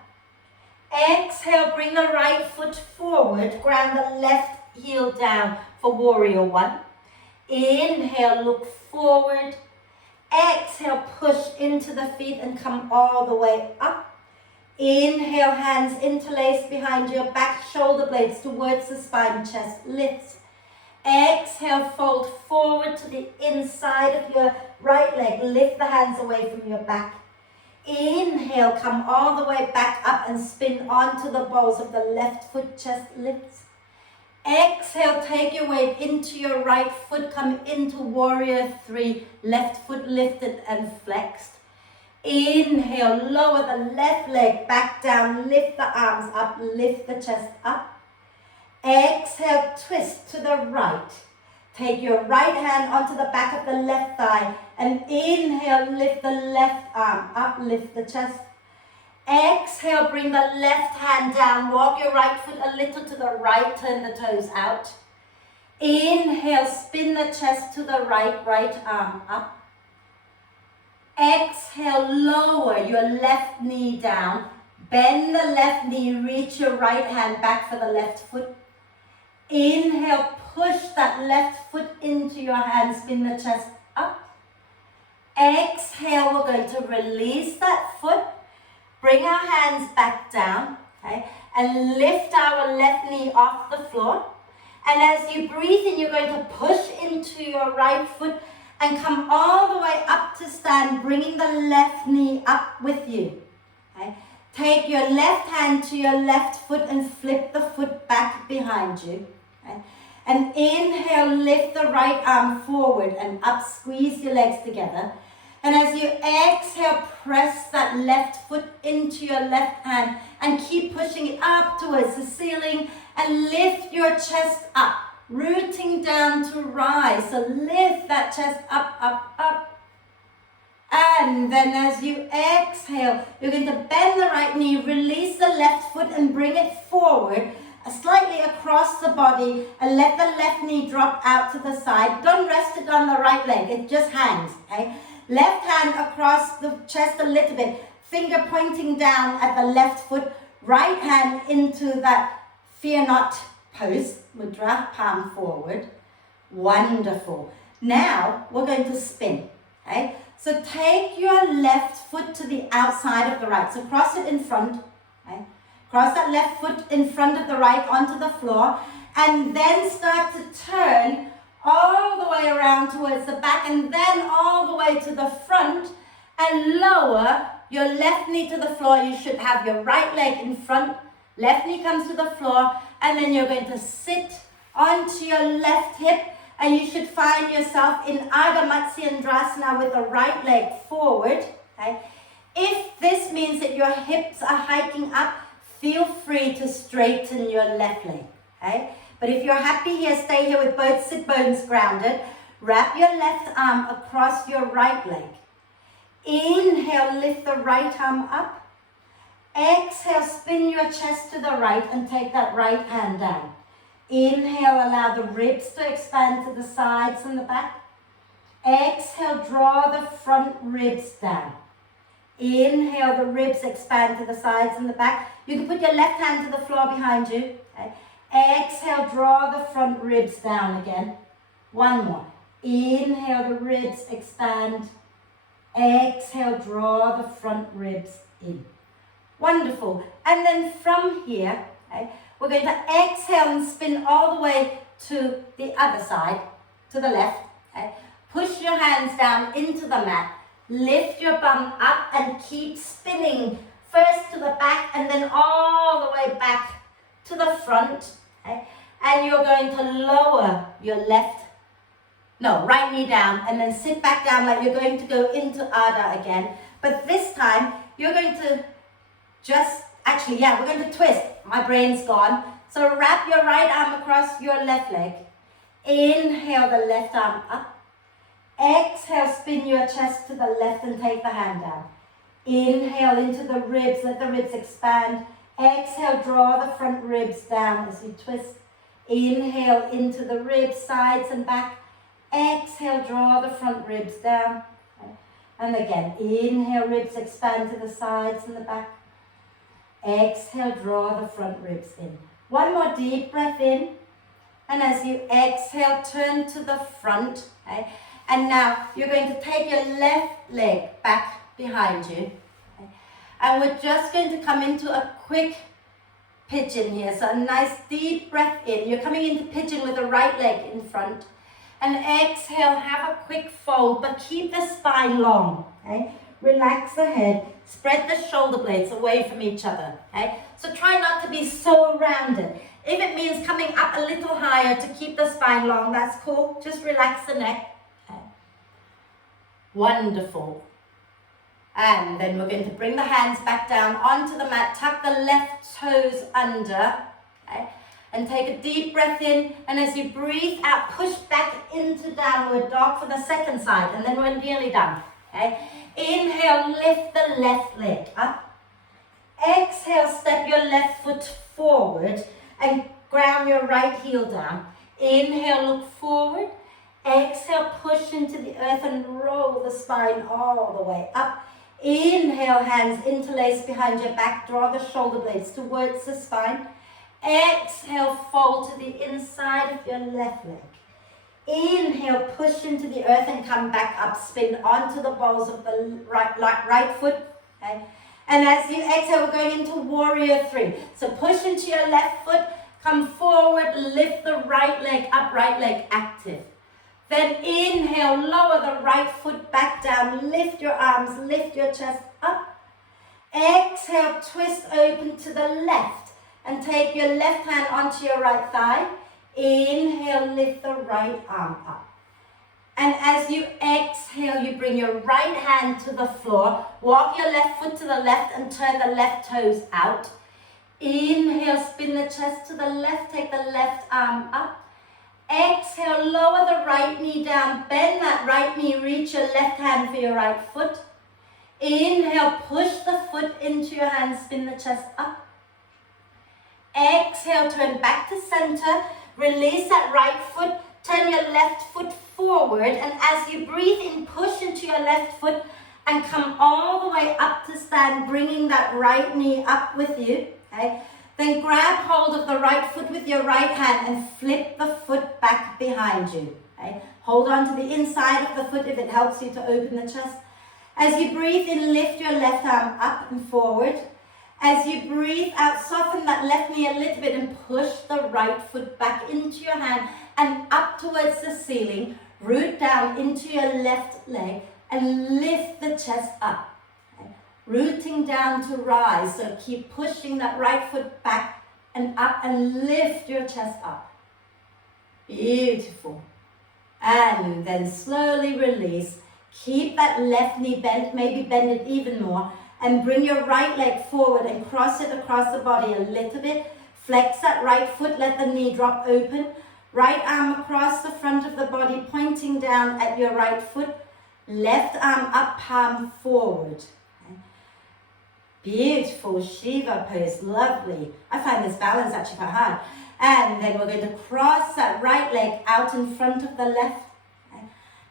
Exhale, bring the right foot forward, ground the left heel down for warrior one. Inhale, look forward. Exhale, push into the feet and come all the way up. Inhale, hands interlaced behind your back, shoulder blades towards the spine, chest lifts. Exhale, fold forward to the inside of your Right leg, lift the hands away from your back. Inhale, come all the way back up and spin onto the balls of the left foot, chest lifts. Exhale, take your weight into your right foot, come into warrior three, left foot lifted and flexed. Inhale, lower the left leg back down, lift the arms up, lift the chest up. Exhale, twist to the right. Take your right hand onto the back of the left thigh and inhale, lift the left arm up, lift the chest. Exhale, bring the left hand down, walk your right foot a little to the right, turn the toes out. Inhale, spin the chest to the right, right arm up. Exhale, lower your left knee down, bend the left knee, reach your right hand back for the left foot. Inhale, push that left foot into your hand, spin the chest up. Exhale, we're going to release that foot, bring our hands back down, okay, and lift our left knee off the floor. And as you breathe in, you're going to push into your right foot and come all the way up to stand, bringing the left knee up with you. Okay. Take your left hand to your left foot and flip the foot back behind you. Okay. And inhale, lift the right arm forward and up, squeeze your legs together. And as you exhale, press that left foot into your left hand and keep pushing it up towards the ceiling and lift your chest up, rooting down to rise. So lift that chest up, up, up. And then as you exhale, you're going to bend the right knee, release the left foot and bring it forward, slightly across the body, and let the left knee drop out to the side. Don't rest it on the right leg, it just hangs, okay? Left hand across the chest a little bit, finger pointing down at the left foot, right hand into that fear not pose, mudra, palm forward. Wonderful. Now we're going to spin, okay? So take your left foot to the outside of the right. So cross it in front, okay? Cross that left foot in front of the right onto the floor, and then start to turn all the way around towards the back, and then all the way to the front, and lower your left knee to the floor. You should have your right leg in front, left knee comes to the floor, and then you're going to sit onto your left hip, and you should find yourself in Ardha Matsyendrasana with the right leg forward, okay? If this means that your hips are hiking up, feel free to straighten your left leg, okay? But if you're happy here, stay here with both sit bones grounded. Wrap your left arm across your right leg. Inhale, lift the right arm up. Exhale, spin your chest to the right and take that right hand down. Inhale, allow the ribs to expand to the sides and the back. Exhale, draw the front ribs down. Inhale, the ribs expand to the sides and the back. You can put your left hand to the floor behind you. Okay. Exhale, draw the front ribs down again. One more. Inhale, the ribs expand. Exhale, draw the front ribs in. Wonderful. And then from here, okay, we're going to exhale and spin all the way to the other side, to the left. Okay. Push your hands down into the mat. Lift your bum up and keep spinning. First to the back and then all the way back to the front. Okay? And you're going to lower your right knee down and then sit back down like you're going to go into Ardha again. But this time, you're going to we're going to twist. My brain's gone. So wrap your right arm across your left leg. Inhale the left arm up. Exhale, spin your chest to the left and take the hand down. Inhale into the ribs, let the ribs expand. Exhale, draw the front ribs down as you twist. Inhale into the ribs, sides and back. Exhale, draw the front ribs down. And again, inhale, ribs expand to the sides and the back. Exhale, draw the front ribs in. One more deep breath in. And as you exhale, turn to the front. Okay? And now you're going to take your left leg back behind you. Okay? And we're just going to come into a quick pigeon here. So a nice deep breath in. You're coming into pigeon with the right leg in front. And exhale, have a quick fold, but keep the spine long, okay? Relax the head, spread the shoulder blades away from each other, okay? So try not to be so rounded. If it means coming up a little higher to keep the spine long, that's cool. Just relax the neck. Okay. Wonderful. And then we're going to bring the hands back down onto the mat, tuck the left toes under, okay? And take a deep breath in, and as you breathe out, push back into downward dog for the second side, and then we're nearly done, okay? Inhale, lift the left leg up. Exhale, step your left foot forward and ground your right heel down. Inhale, look forward. Exhale, push into the earth and roll the spine all the way up. Inhale, hands interlace behind your back, draw the shoulder blades towards the spine. Exhale, fold to the inside of your left leg. Inhale, push into the earth and come back up. Spin onto the balls of the right foot. Okay? And as you exhale, we're going into warrior three. So push into your left foot, come forward, lift the right leg up, right leg active. Then inhale, lower the right foot back down, lift your arms, lift your chest up. Exhale, twist open to the left. And take your left hand onto your right thigh. Inhale, lift the right arm up. And as you exhale, you bring your right hand to the floor. Walk your left foot to the left and turn the left toes out. Inhale, spin the chest to the left, take the left arm up. Exhale, lower the right knee down, bend that right knee, reach your left hand for your right foot. Inhale, push the foot into your hand, spin the chest up. Exhale, turn back to center, release that right foot, turn your left foot forward, and as you breathe in, push into your left foot and come all the way up to stand, bringing that right knee up with you, okay? Then grab hold of the right foot with your right hand and flip the foot back behind you, okay? Hold on to the inside of the foot if it helps you to open the chest. As you breathe in, lift your left arm up and forward. As you breathe out, soften that left knee a little bit and push the right foot back into your hand and up towards the ceiling. Root down into your left leg and lift the chest up. Okay? Rooting down to rise, so keep pushing that right foot back and up and lift your chest up. Beautiful. And then slowly release. Keep that left knee bent, maybe bend it even more. And bring your right leg forward and cross it across the body a little bit. Flex that right foot, let the knee drop open. Right arm across the front of the body, pointing down at your right foot. Left arm up, palm forward. Okay. Beautiful Shiva pose, lovely. I find this balance actually quite hard. And then we're going to cross that right leg out in front of the left. Okay.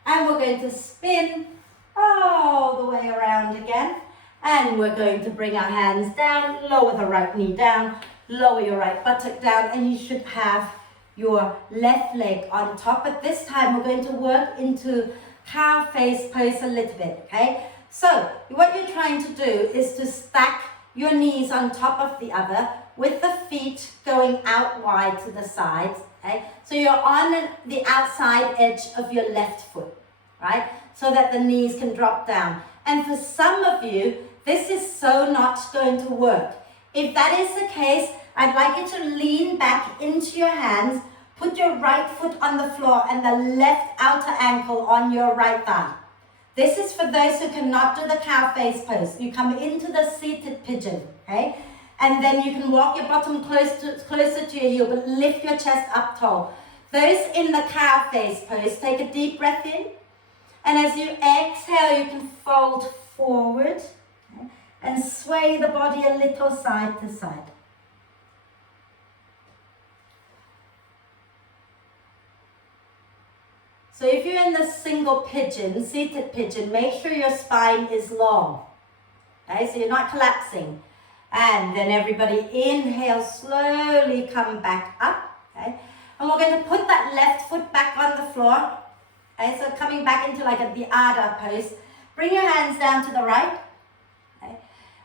And we're going to spin all the way around again. And we're going to bring our hands down, lower the right knee down, lower your right buttock down, and you should have your left leg on top. But this time we're going to work into cow face pose a little bit, okay? So what you're trying to do is to stack your knees on top of the other with the feet going out wide to the sides, okay? So you're on the outside edge of your left foot, right? So that the knees can drop down. And for some of you, this is so not going to work. If that is the case, I'd like you to lean back into your hands, put your right foot on the floor and the left outer ankle on your right thigh. This is for those who cannot do the cow face pose. You come into the seated pigeon, okay? And then you can walk your bottom closer to your heel, but lift your chest up tall. Those in the cow face pose, take a deep breath in. And as you exhale, you can fold forward, okay, and sway the body a little side to side. So if you're in the single pigeon, seated pigeon, make sure your spine is long. Okay, so you're not collapsing. And then everybody inhale, slowly come back up. Okay, and we're going to put that left foot back on the floor. Okay, so coming back into like the Adha pose. Bring your hands down to the right. Okay,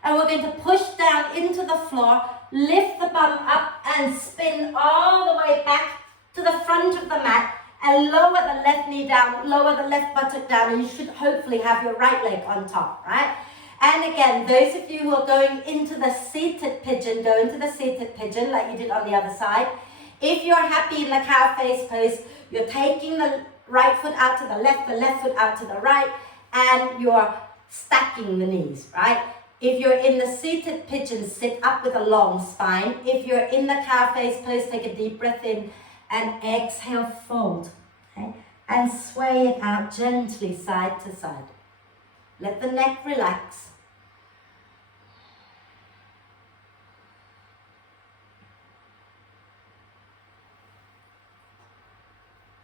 and we're going to push down into the floor, lift the bum up and spin all the way back to the front of the mat. And lower the left knee down, lower the left buttock down, and you should hopefully have your right leg on top, right? And again, those of you who are going into the seated pigeon, go into the seated pigeon like you did on the other side. If you're happy in the cow face pose, you're taking the right foot out to the left foot out to the right, and you're stacking the knees, right? If you're in the seated pigeon, sit up with a long spine. If you're in the cow face pose, take a deep breath in and exhale, fold, okay? And sway it out gently side to side. Let the neck relax.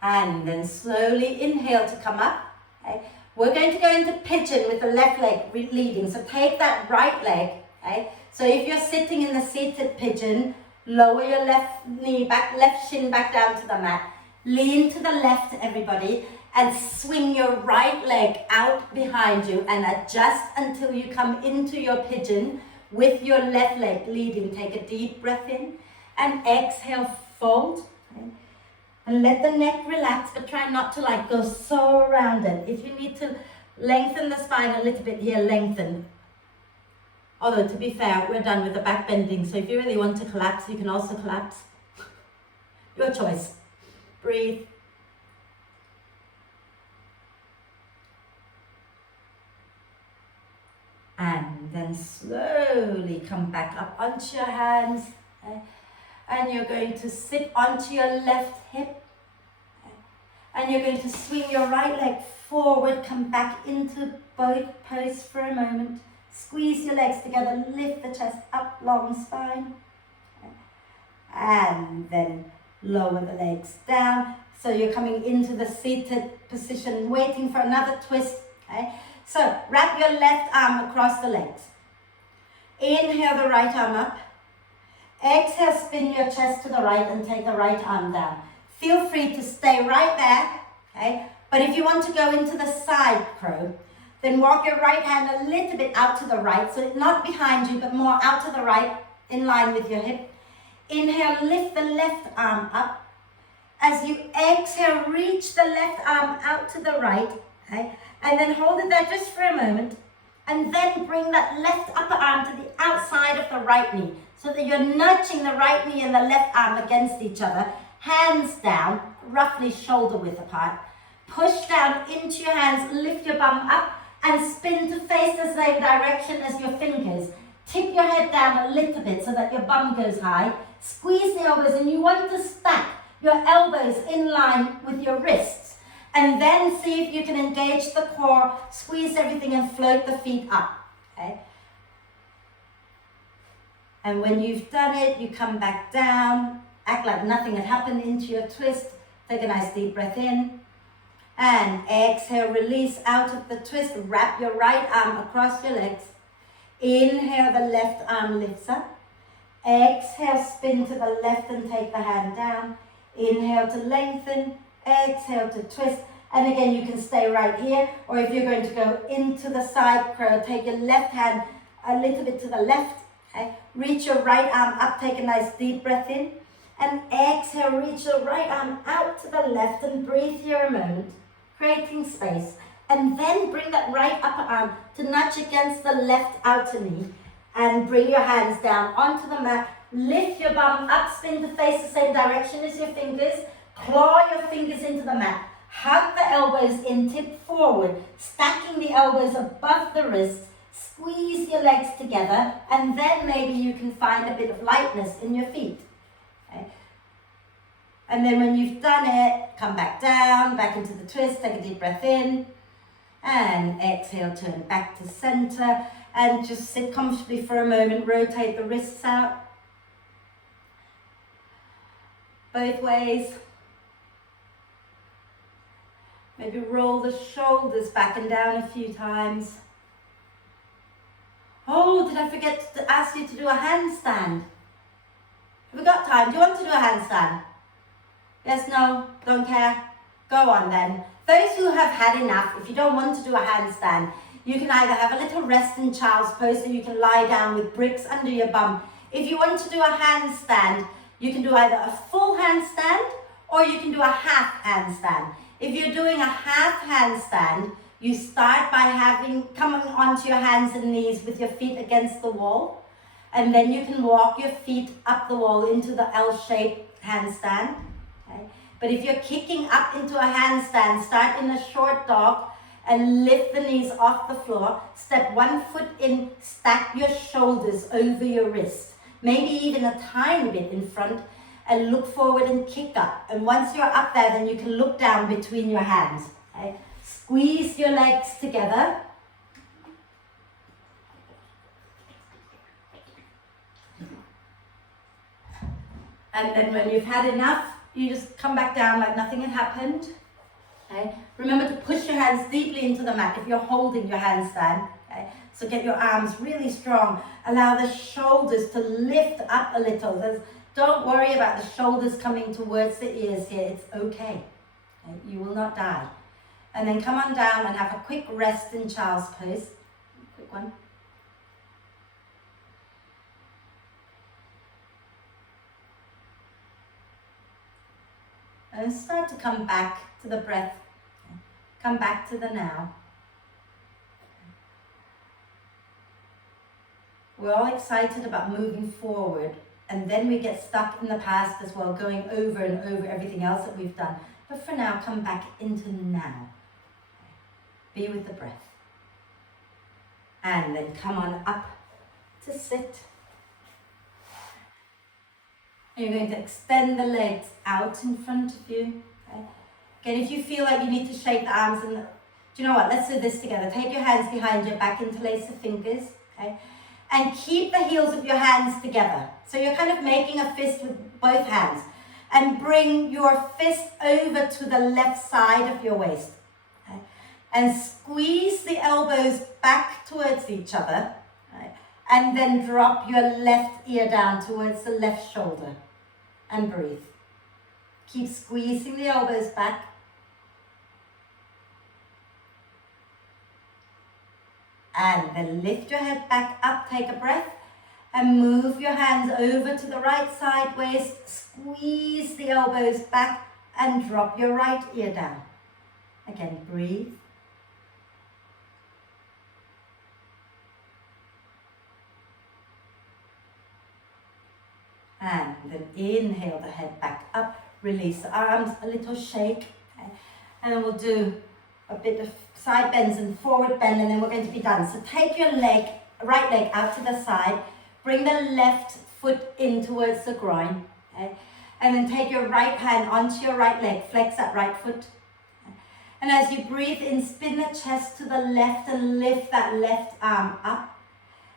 And then slowly inhale to come up. Okay? We're going to go into pigeon with the left leg leading. So take that right leg. Okay? So if you're sitting in the seated pigeon, lower your left knee back, left shin back down to the mat. Lean to the left, everybody, and swing your right leg out behind you and adjust until you come into your pigeon with your left leg leading. Take a deep breath in and exhale, fold. Okay? And let the neck relax, but try not to like go so around it. If you need to lengthen the spine a little bit here, lengthen. Although to be fair, we're done with the back bending. So if you really want to collapse, you can also collapse. Your choice. Breathe. And then slowly come back up onto your hands. Okay? And you're going to sit onto your left hip. Okay? And you're going to swing your right leg forward, come back into both pose for a moment. Squeeze your legs together, lift the chest up, long spine. Okay? And then lower the legs down. So you're coming into the seated position, waiting for another twist. Okay? So wrap your left arm across the legs. Inhale the right arm up. Exhale, spin your chest to the right and take the right arm down. Feel free to stay right there, okay? But if you want to go into the side crow, then walk your right hand a little bit out to the right, so it's not behind you, but more out to the right, in line with your hip. Inhale, lift the left arm up. As you exhale, reach the left arm out to the right, okay? And then hold it there just for a moment. And then bring that left upper arm to the outside of the right knee, so that you're nudging the right knee and the left arm against each other. Hands down, roughly shoulder width apart. Push down into your hands, lift your bum up, and spin to face the same direction as your fingers. Tip your head down a little bit so that your bum goes high. Squeeze the elbows, and you want to stack your elbows in line with your wrists. And then see if you can engage the core, squeeze everything and float the feet up, okay? And when you've done it, you come back down, act like nothing had happened into your twist. Take a nice deep breath in. And exhale, release out of the twist. Wrap your right arm across your legs. Inhale, the left arm lifts up. Exhale, spin to the left and take the hand down. Inhale to lengthen. Exhale to twist, and again you can stay right here, or if you're going to go into the side crow, take your left hand a little bit to the left, okay? Reach your right arm up, take a nice deep breath in, and exhale, reach your right arm out to the left and breathe here a moment, creating space, and then bring that right upper arm to nudge against the left outer knee, and bring your hands down onto the mat, lift your bum up, spin to face the same direction as your fingers. Claw your fingers into the mat, hug the elbows in, tip forward, stacking the elbows above the wrists, squeeze your legs together, and then maybe you can find a bit of lightness in your feet. Okay? And then when you've done it, come back down, back into the twist, take a deep breath in, and exhale, turn back to center, and just sit comfortably for a moment, rotate the wrists out, both ways. Maybe roll the shoulders back and down a few times. Oh, did I forget to ask you to do a handstand? Have we got time? Do you want to do a handstand? Yes, no, don't care? Go on then. Those who have had enough, if you don't want to do a handstand, you can either have a little rest in child's pose, so you can lie down with bricks under your bum. If you want to do a handstand, you can do either a full handstand Or you can do a half handstand. If you're doing a half handstand, you start by coming onto your hands and knees with your feet against the wall. And then you can walk your feet up the wall into the L-shaped handstand. Okay? But if you're kicking up into a handstand, start in a short dog and lift the knees off the floor. Step one foot in, stack your shoulders over your wrist. Maybe even a tiny bit in front, and look forward and kick up. And once you're up there, then you can look down between your hands. Okay? Squeeze your legs together. And then when you've had enough, you just come back down like nothing had happened. Okay? Remember to push your hands deeply into the mat if you're holding your handstand. Okay? So get your arms really strong. Allow the shoulders to lift up a little. Don't worry about the shoulders coming towards the ears here. It's okay. Okay? You will not die. And then come on down and have a quick rest in child's pose. Quick one. And start to come back to the breath. Come back to the now. We're all excited about moving forward, and then we get stuck in the past as well, going over and over everything else that we've done. But for now, come back into now. Be with the breath. And then come on up to sit. And you're going to extend the legs out in front of you. Okay? Again, if you feel like you need to shake the arms, do you know what? Let's do this together. Take your hands behind your back, interlace the fingers. Okay? And keep the heels of your hands together. So you're kind of making a fist with both hands. And bring your fist over to the left side of your waist. Okay? And squeeze the elbows back towards each other. Right? And then drop your left ear down towards the left shoulder. And breathe. Keep squeezing the elbows back. And then lift your head back up, take a breath, and move your hands over to the right side waist, squeeze the elbows back, and drop your right ear down. Again, breathe. And then inhale the head back up, release the arms, a little shake, okay? And then we'll do a bit of side bends and forward bend, and then we're going to be done. So take your right leg out to the side, bring the left foot in towards the groin, okay? And then take your right hand onto your right leg, flex that right foot. Okay? And as you breathe in, spin the chest to the left and lift that left arm up.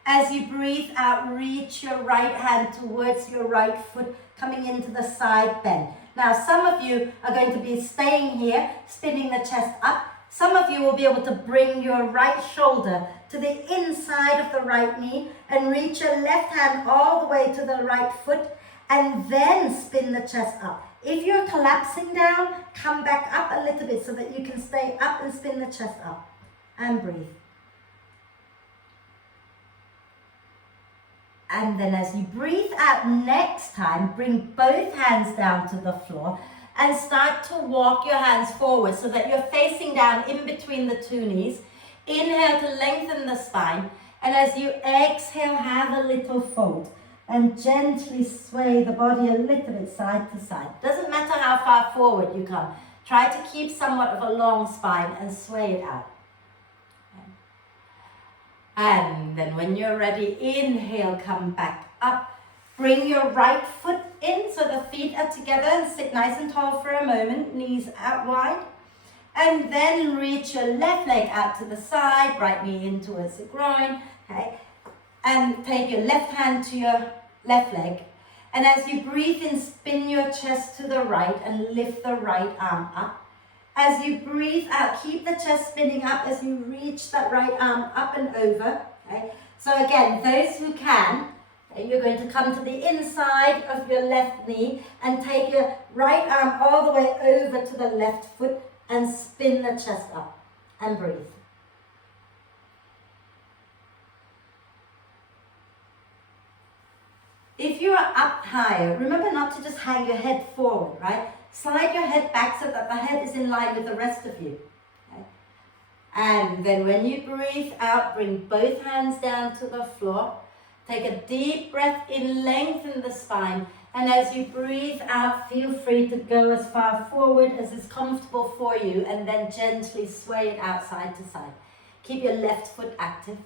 As you breathe out, reach your right hand towards your right foot, coming into the side bend. Now, some of you are going to be staying here, spinning the chest up. Some of you will be able to bring your right shoulder to the inside of the right knee and reach your left hand all the way to the right foot and then spin the chest up. If you're collapsing down, come back up a little bit so that you can stay up and spin the chest up. And breathe. And then as you breathe out next time, bring both hands down to the floor and start to walk your hands forward so that you're facing down in between the two knees. Inhale to lengthen the spine. And as you exhale, have a little fold. And gently sway the body a little bit side to side. Doesn't matter how far forward you come. Try to keep somewhat of a long spine and sway it out. And then when you're ready, inhale, come back up. Bring your right foot in so the feet are together and sit nice and tall for a moment, knees out wide. And then reach your left leg out to the side, right knee in towards the groin, okay? And take your left hand to your left leg. And as you breathe in, spin your chest to the right and lift the right arm up. As you breathe out, keep the chest spinning up as you reach that right arm up and over. Okay? So again, those who can, okay, you're going to come to the inside of your left knee and take your right arm all the way over to the left foot and spin the chest up and breathe. If you are up higher, remember not to just hang your head forward, right? Slide your head back so that the head is in line with the rest of you. Okay? And then when you breathe out, bring both hands down to the floor. Take a deep breath in, lengthen the spine. And as you breathe out, feel free to go as far forward as is comfortable for you, and then gently sway it out side to side. Keep your left foot active.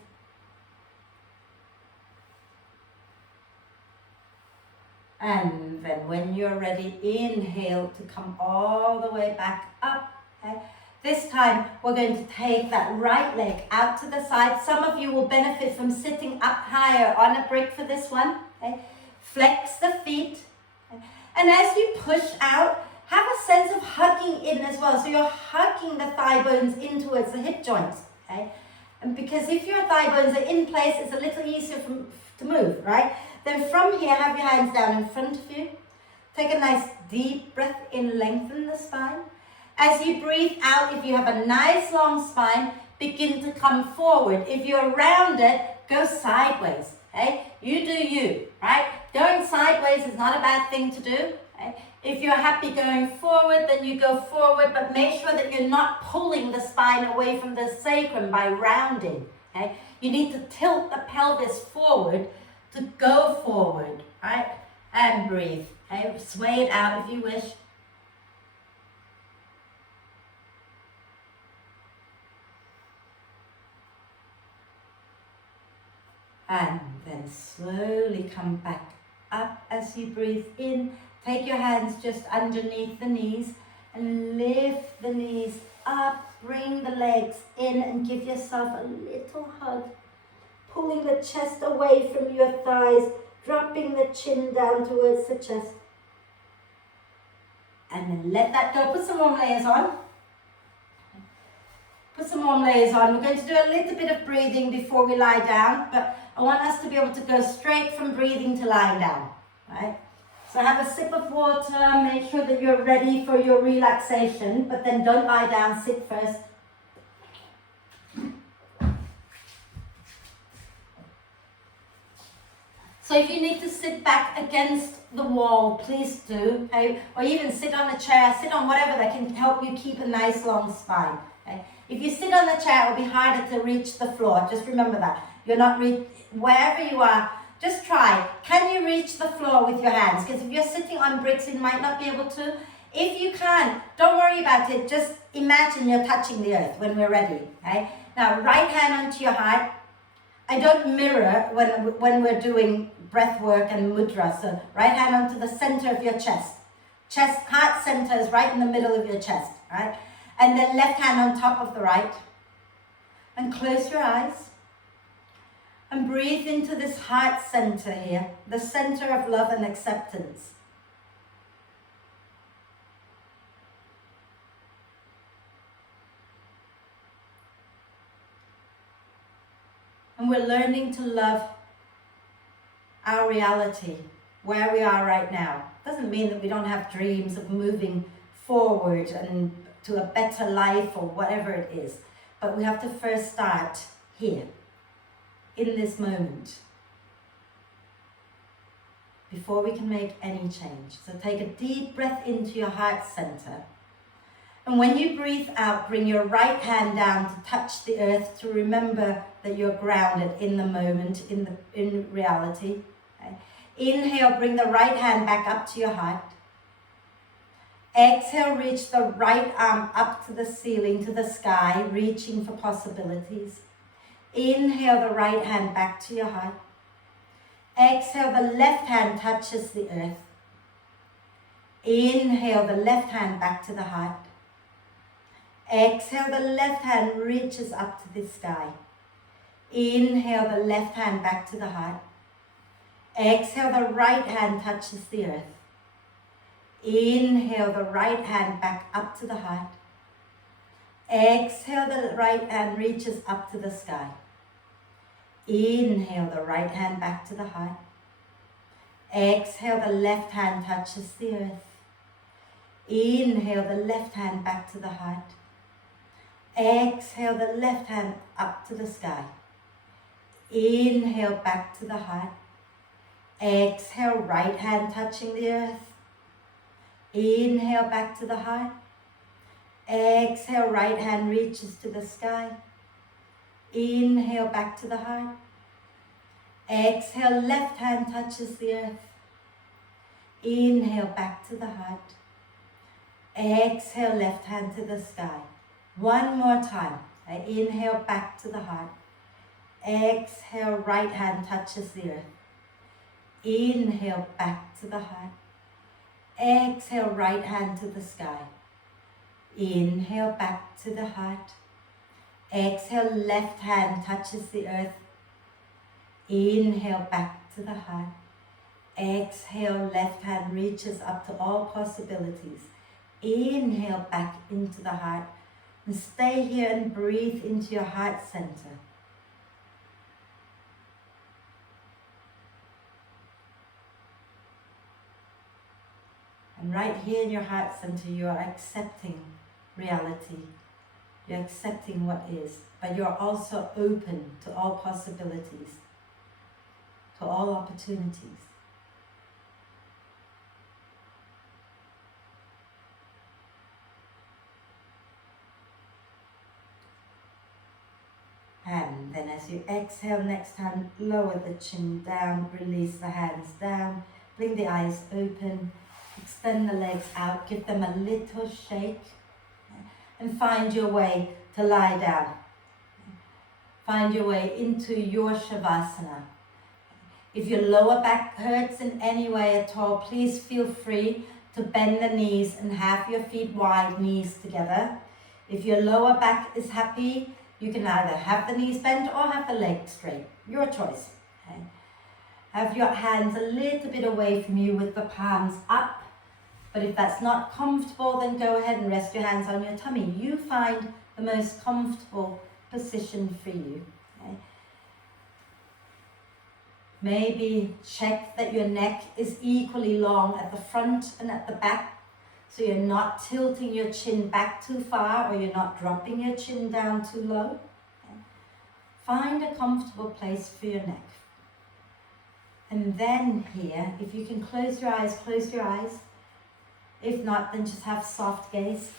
And then when you're ready, inhale to come all the way back up. Okay? This time, we're going to take that right leg out to the side. Some of you will benefit from sitting up higher on a brick for this one. Okay? Flex the feet. Okay? And as you push out, have a sense of hugging in as well. So you're hugging the thigh bones in towards the hip joints. Okay? And because if your thigh bones are in place, it's a little easier to move, right? Then from here, have your hands down in front of you. Take a nice deep breath in, lengthen the spine. As you breathe out, if you have a nice long spine, begin to come forward. If you're rounded, go sideways, okay? You do you, right? Going sideways is not a bad thing to do. Okay? If you're happy going forward, then you go forward, but make sure that you're not pulling the spine away from the sacrum by rounding, okay? You need to tilt the pelvis forward to go forward, right? And breathe, okay? Sway it out if you wish. And then slowly come back up as you breathe in. Take your hands just underneath the knees and lift the knees up. Bring the legs in and give yourself a little hug. Pulling the chest away from your thighs, dropping the chin down towards the chest. And then let that go. Put some warm layers on. Put some warm layers on. We're going to do a little bit of breathing before we lie down, but I want us to be able to go straight from breathing to lying down, right? So have a sip of water, make sure that you're ready for your relaxation, but then don't lie down, sit first. So if you need to sit back against the wall, please do, okay? Or even sit on a chair, sit on whatever that can help you keep a nice long spine. Okay? If you sit on the chair, it will be harder to reach the floor. Just remember that. You're not, wherever you are, just try. Can you reach the floor with your hands? Because if you're sitting on bricks, you might not be able to. If you can, don't worry about it. Just imagine you're touching the earth when we're ready. Okay? Now, right hand onto your heart. I don't mirror when we're doing breath work and mudra. So right hand onto the center of your chest. Heart center is right in the middle of your chest, right? And then left hand on top of the right. And close your eyes. And breathe into this heart center here, the center of love and acceptance. And we're learning to love our reality, where we are right now. Doesn't mean that we don't have dreams of moving forward and to a better life or whatever it is. But we have to first start here, in this moment, before we can make any change. So take a deep breath into your heart center. And when you breathe out, bring your right hand down to touch the earth, to remember that you're grounded in the moment, in reality. Okay? Inhale, bring the right hand back up to your heart. Exhale, reach the right arm up to the ceiling, to the sky, reaching for possibilities. Inhale, the right hand back to your heart. Exhale, the left hand touches the earth. Inhale, the left hand back to the heart. Exhale, the left hand reaches up to the sky. Inhale, the left hand back to the heart. Exhale, the right hand touches the earth. Inhale, the right hand back up to the heart. Exhale, the right hand reaches up to the sky. Inhale, the right hand back to the heart. Exhale, the left hand touches the earth. Inhale, the left hand back to the heart. Exhale, the left hand up to the sky. Inhale, back to the heart. Exhale, right hand touching the earth. Inhale back to the heart. Exhale, right hand reaches to the sky. Inhale back to the heart. Exhale, left hand touches the earth. Inhale back to the heart. Exhale, left hand to the sky. One more time. Inhale back to the heart. Exhale, right hand touches the earth. Inhale back to the heart. Exhale, right hand to the sky. Inhale back to the heart. Exhale, left hand touches the earth. Inhale back to the heart. Exhale, left hand reaches up to all possibilities. Inhale back into the heart. And stay here and breathe into your heart center. And right here in your heart center, you are accepting reality. You're accepting what is, but you're also open to all possibilities, to all opportunities. And then as you exhale, next time, lower the chin down, release the hands down, bring the eyes open, extend the legs out, give them a little shake, and find your way to lie down. Find your way into your Shavasana. If your lower back hurts in any way at all, please feel free to bend the knees and have your feet wide, knees together. If your lower back is happy, you can either have the knees bent or have the legs straight. Your choice. Okay? Have your hands a little bit away from you with the palms up. But if that's not comfortable, then go ahead and rest your hands on your tummy. You find the most comfortable position for you. Okay? Maybe check that your neck is equally long at the front and at the back. So you're not tilting your chin back too far, or you're not dropping your chin down too low. Okay? Find a comfortable place for your neck. And then here, if you can close your eyes, close your eyes. If not, then just have soft gaze.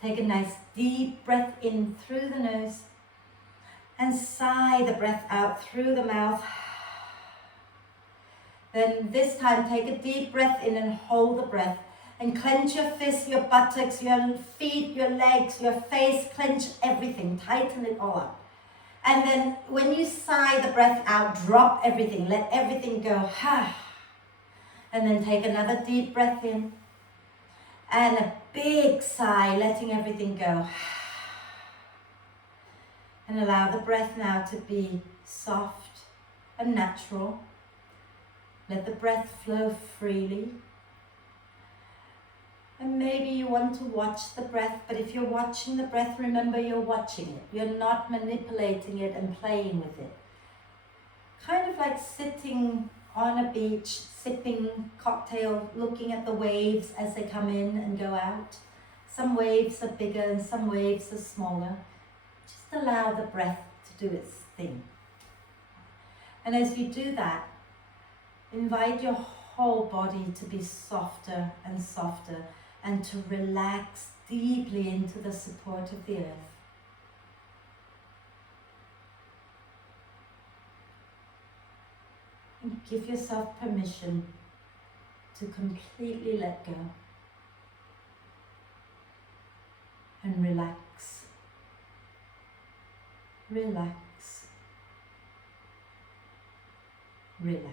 Take a nice deep breath in through the nose and sigh the breath out through the mouth. Then this time, take a deep breath in and hold the breath. And clench your fists, your buttocks, your feet, your legs, your face, clench everything, tighten it all up. And then when you sigh the breath out, drop everything, let everything go. And then take another deep breath in. And a big sigh, letting everything go. And allow the breath now to be soft and natural. Let the breath flow freely. And maybe you want to watch the breath, but if you're watching the breath, remember you're watching it. You're not manipulating it and playing with it. Kind of like sitting on a beach, sipping cocktail, looking at the waves as they come in and go out. Some waves are bigger and some waves are smaller. Just allow the breath to do its thing. And as you do that, invite your whole body to be softer and softer, and to relax deeply into the support of the earth. And give yourself permission to completely let go and relax. Relax. Relax.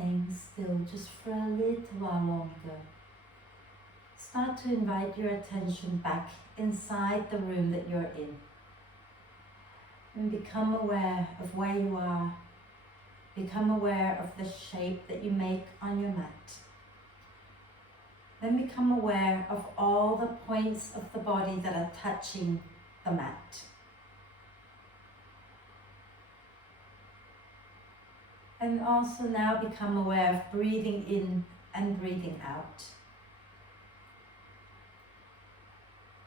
staying still just for a little while longer, start to invite your attention back inside the room that you're in. And become aware of where you are. Become aware of the shape that you make on your mat. Then become aware of all the points of the body that are touching the mat. And also now become aware of breathing in and breathing out.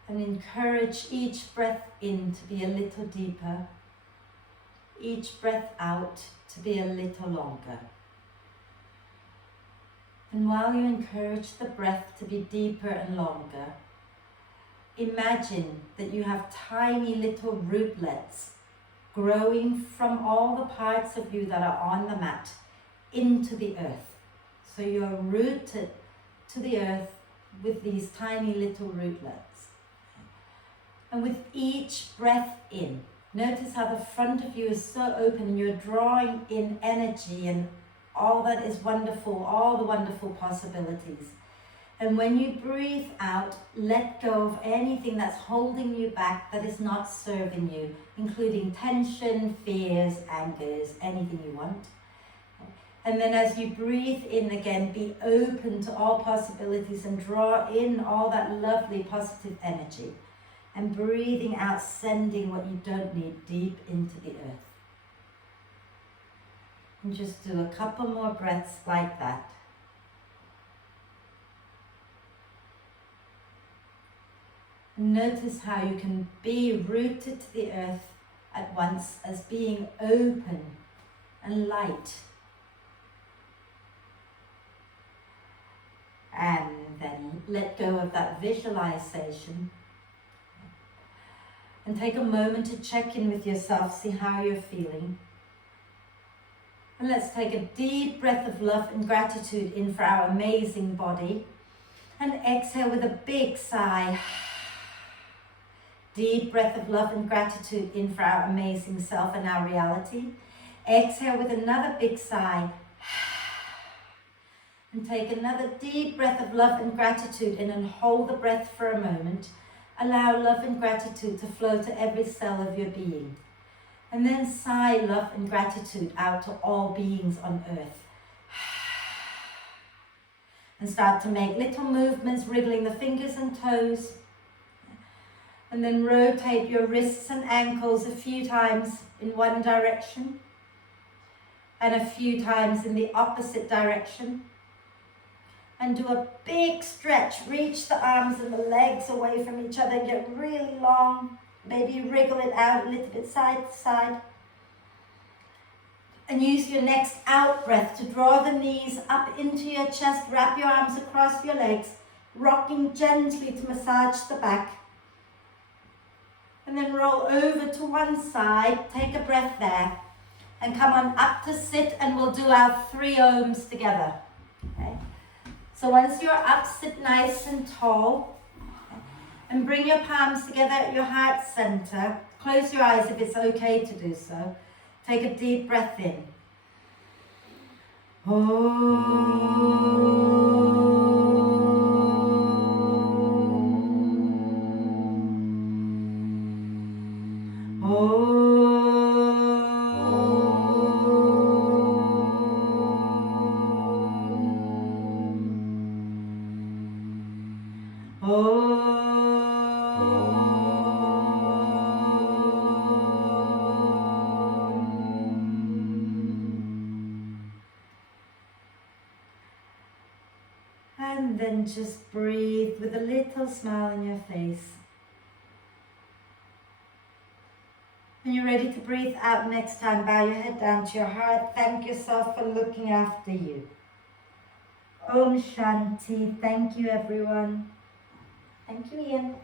And encourage each breath in to be a little deeper, each breath out to be a little longer. And while you encourage the breath to be deeper and longer, imagine that you have tiny little rootlets growing from all the parts of you that are on the mat into the earth. So you're rooted to the earth with these tiny little rootlets. And with each breath in, notice how the front of you is so open and you're drawing in energy and all that is wonderful, all the wonderful possibilities. And when you breathe out, let go of anything that's holding you back, that is not serving you, including tension, fears, angers, anything you want. And then as you breathe in again, be open to all possibilities and draw in all that lovely positive energy. And breathing out, sending what you don't need deep into the earth. And just do a couple more breaths like that. Notice how you can be rooted to the earth at once as being open and light. And then let go of that visualization. And take a moment to check in with yourself, see how you're feeling. And let's take a deep breath of love and gratitude in for our amazing body. And exhale with a big sigh. Deep breath of love and gratitude in for our amazing self and our reality. Exhale with another big sigh. And take another deep breath of love and gratitude in and hold the breath for a moment. Allow love and gratitude to flow to every cell of your being. And then sigh love and gratitude out to all beings on earth. And start to make little movements, wriggling the fingers and toes. And then rotate your wrists and ankles a few times in one direction. And a few times in the opposite direction. And do a big stretch. Reach the arms and the legs away from each other and get really long. Maybe wriggle it out a little bit side to side. And use your next out breath to draw the knees up into your chest. Wrap your arms across your legs, rocking gently to massage the back. And then roll over to one side. Take a breath there. And come on up to sit, and we'll do our 3 ohms together. Okay? So once you're up, sit nice and tall. And bring your palms together at your heart center. Close your eyes if it's okay to do so. Take a deep breath in. And then just breathe with a little smile on your face. When you're ready to breathe out next time, bow your head down to your heart. Thank yourself for looking after you. Om Shanti. Thank you, everyone. Thank you, Ian.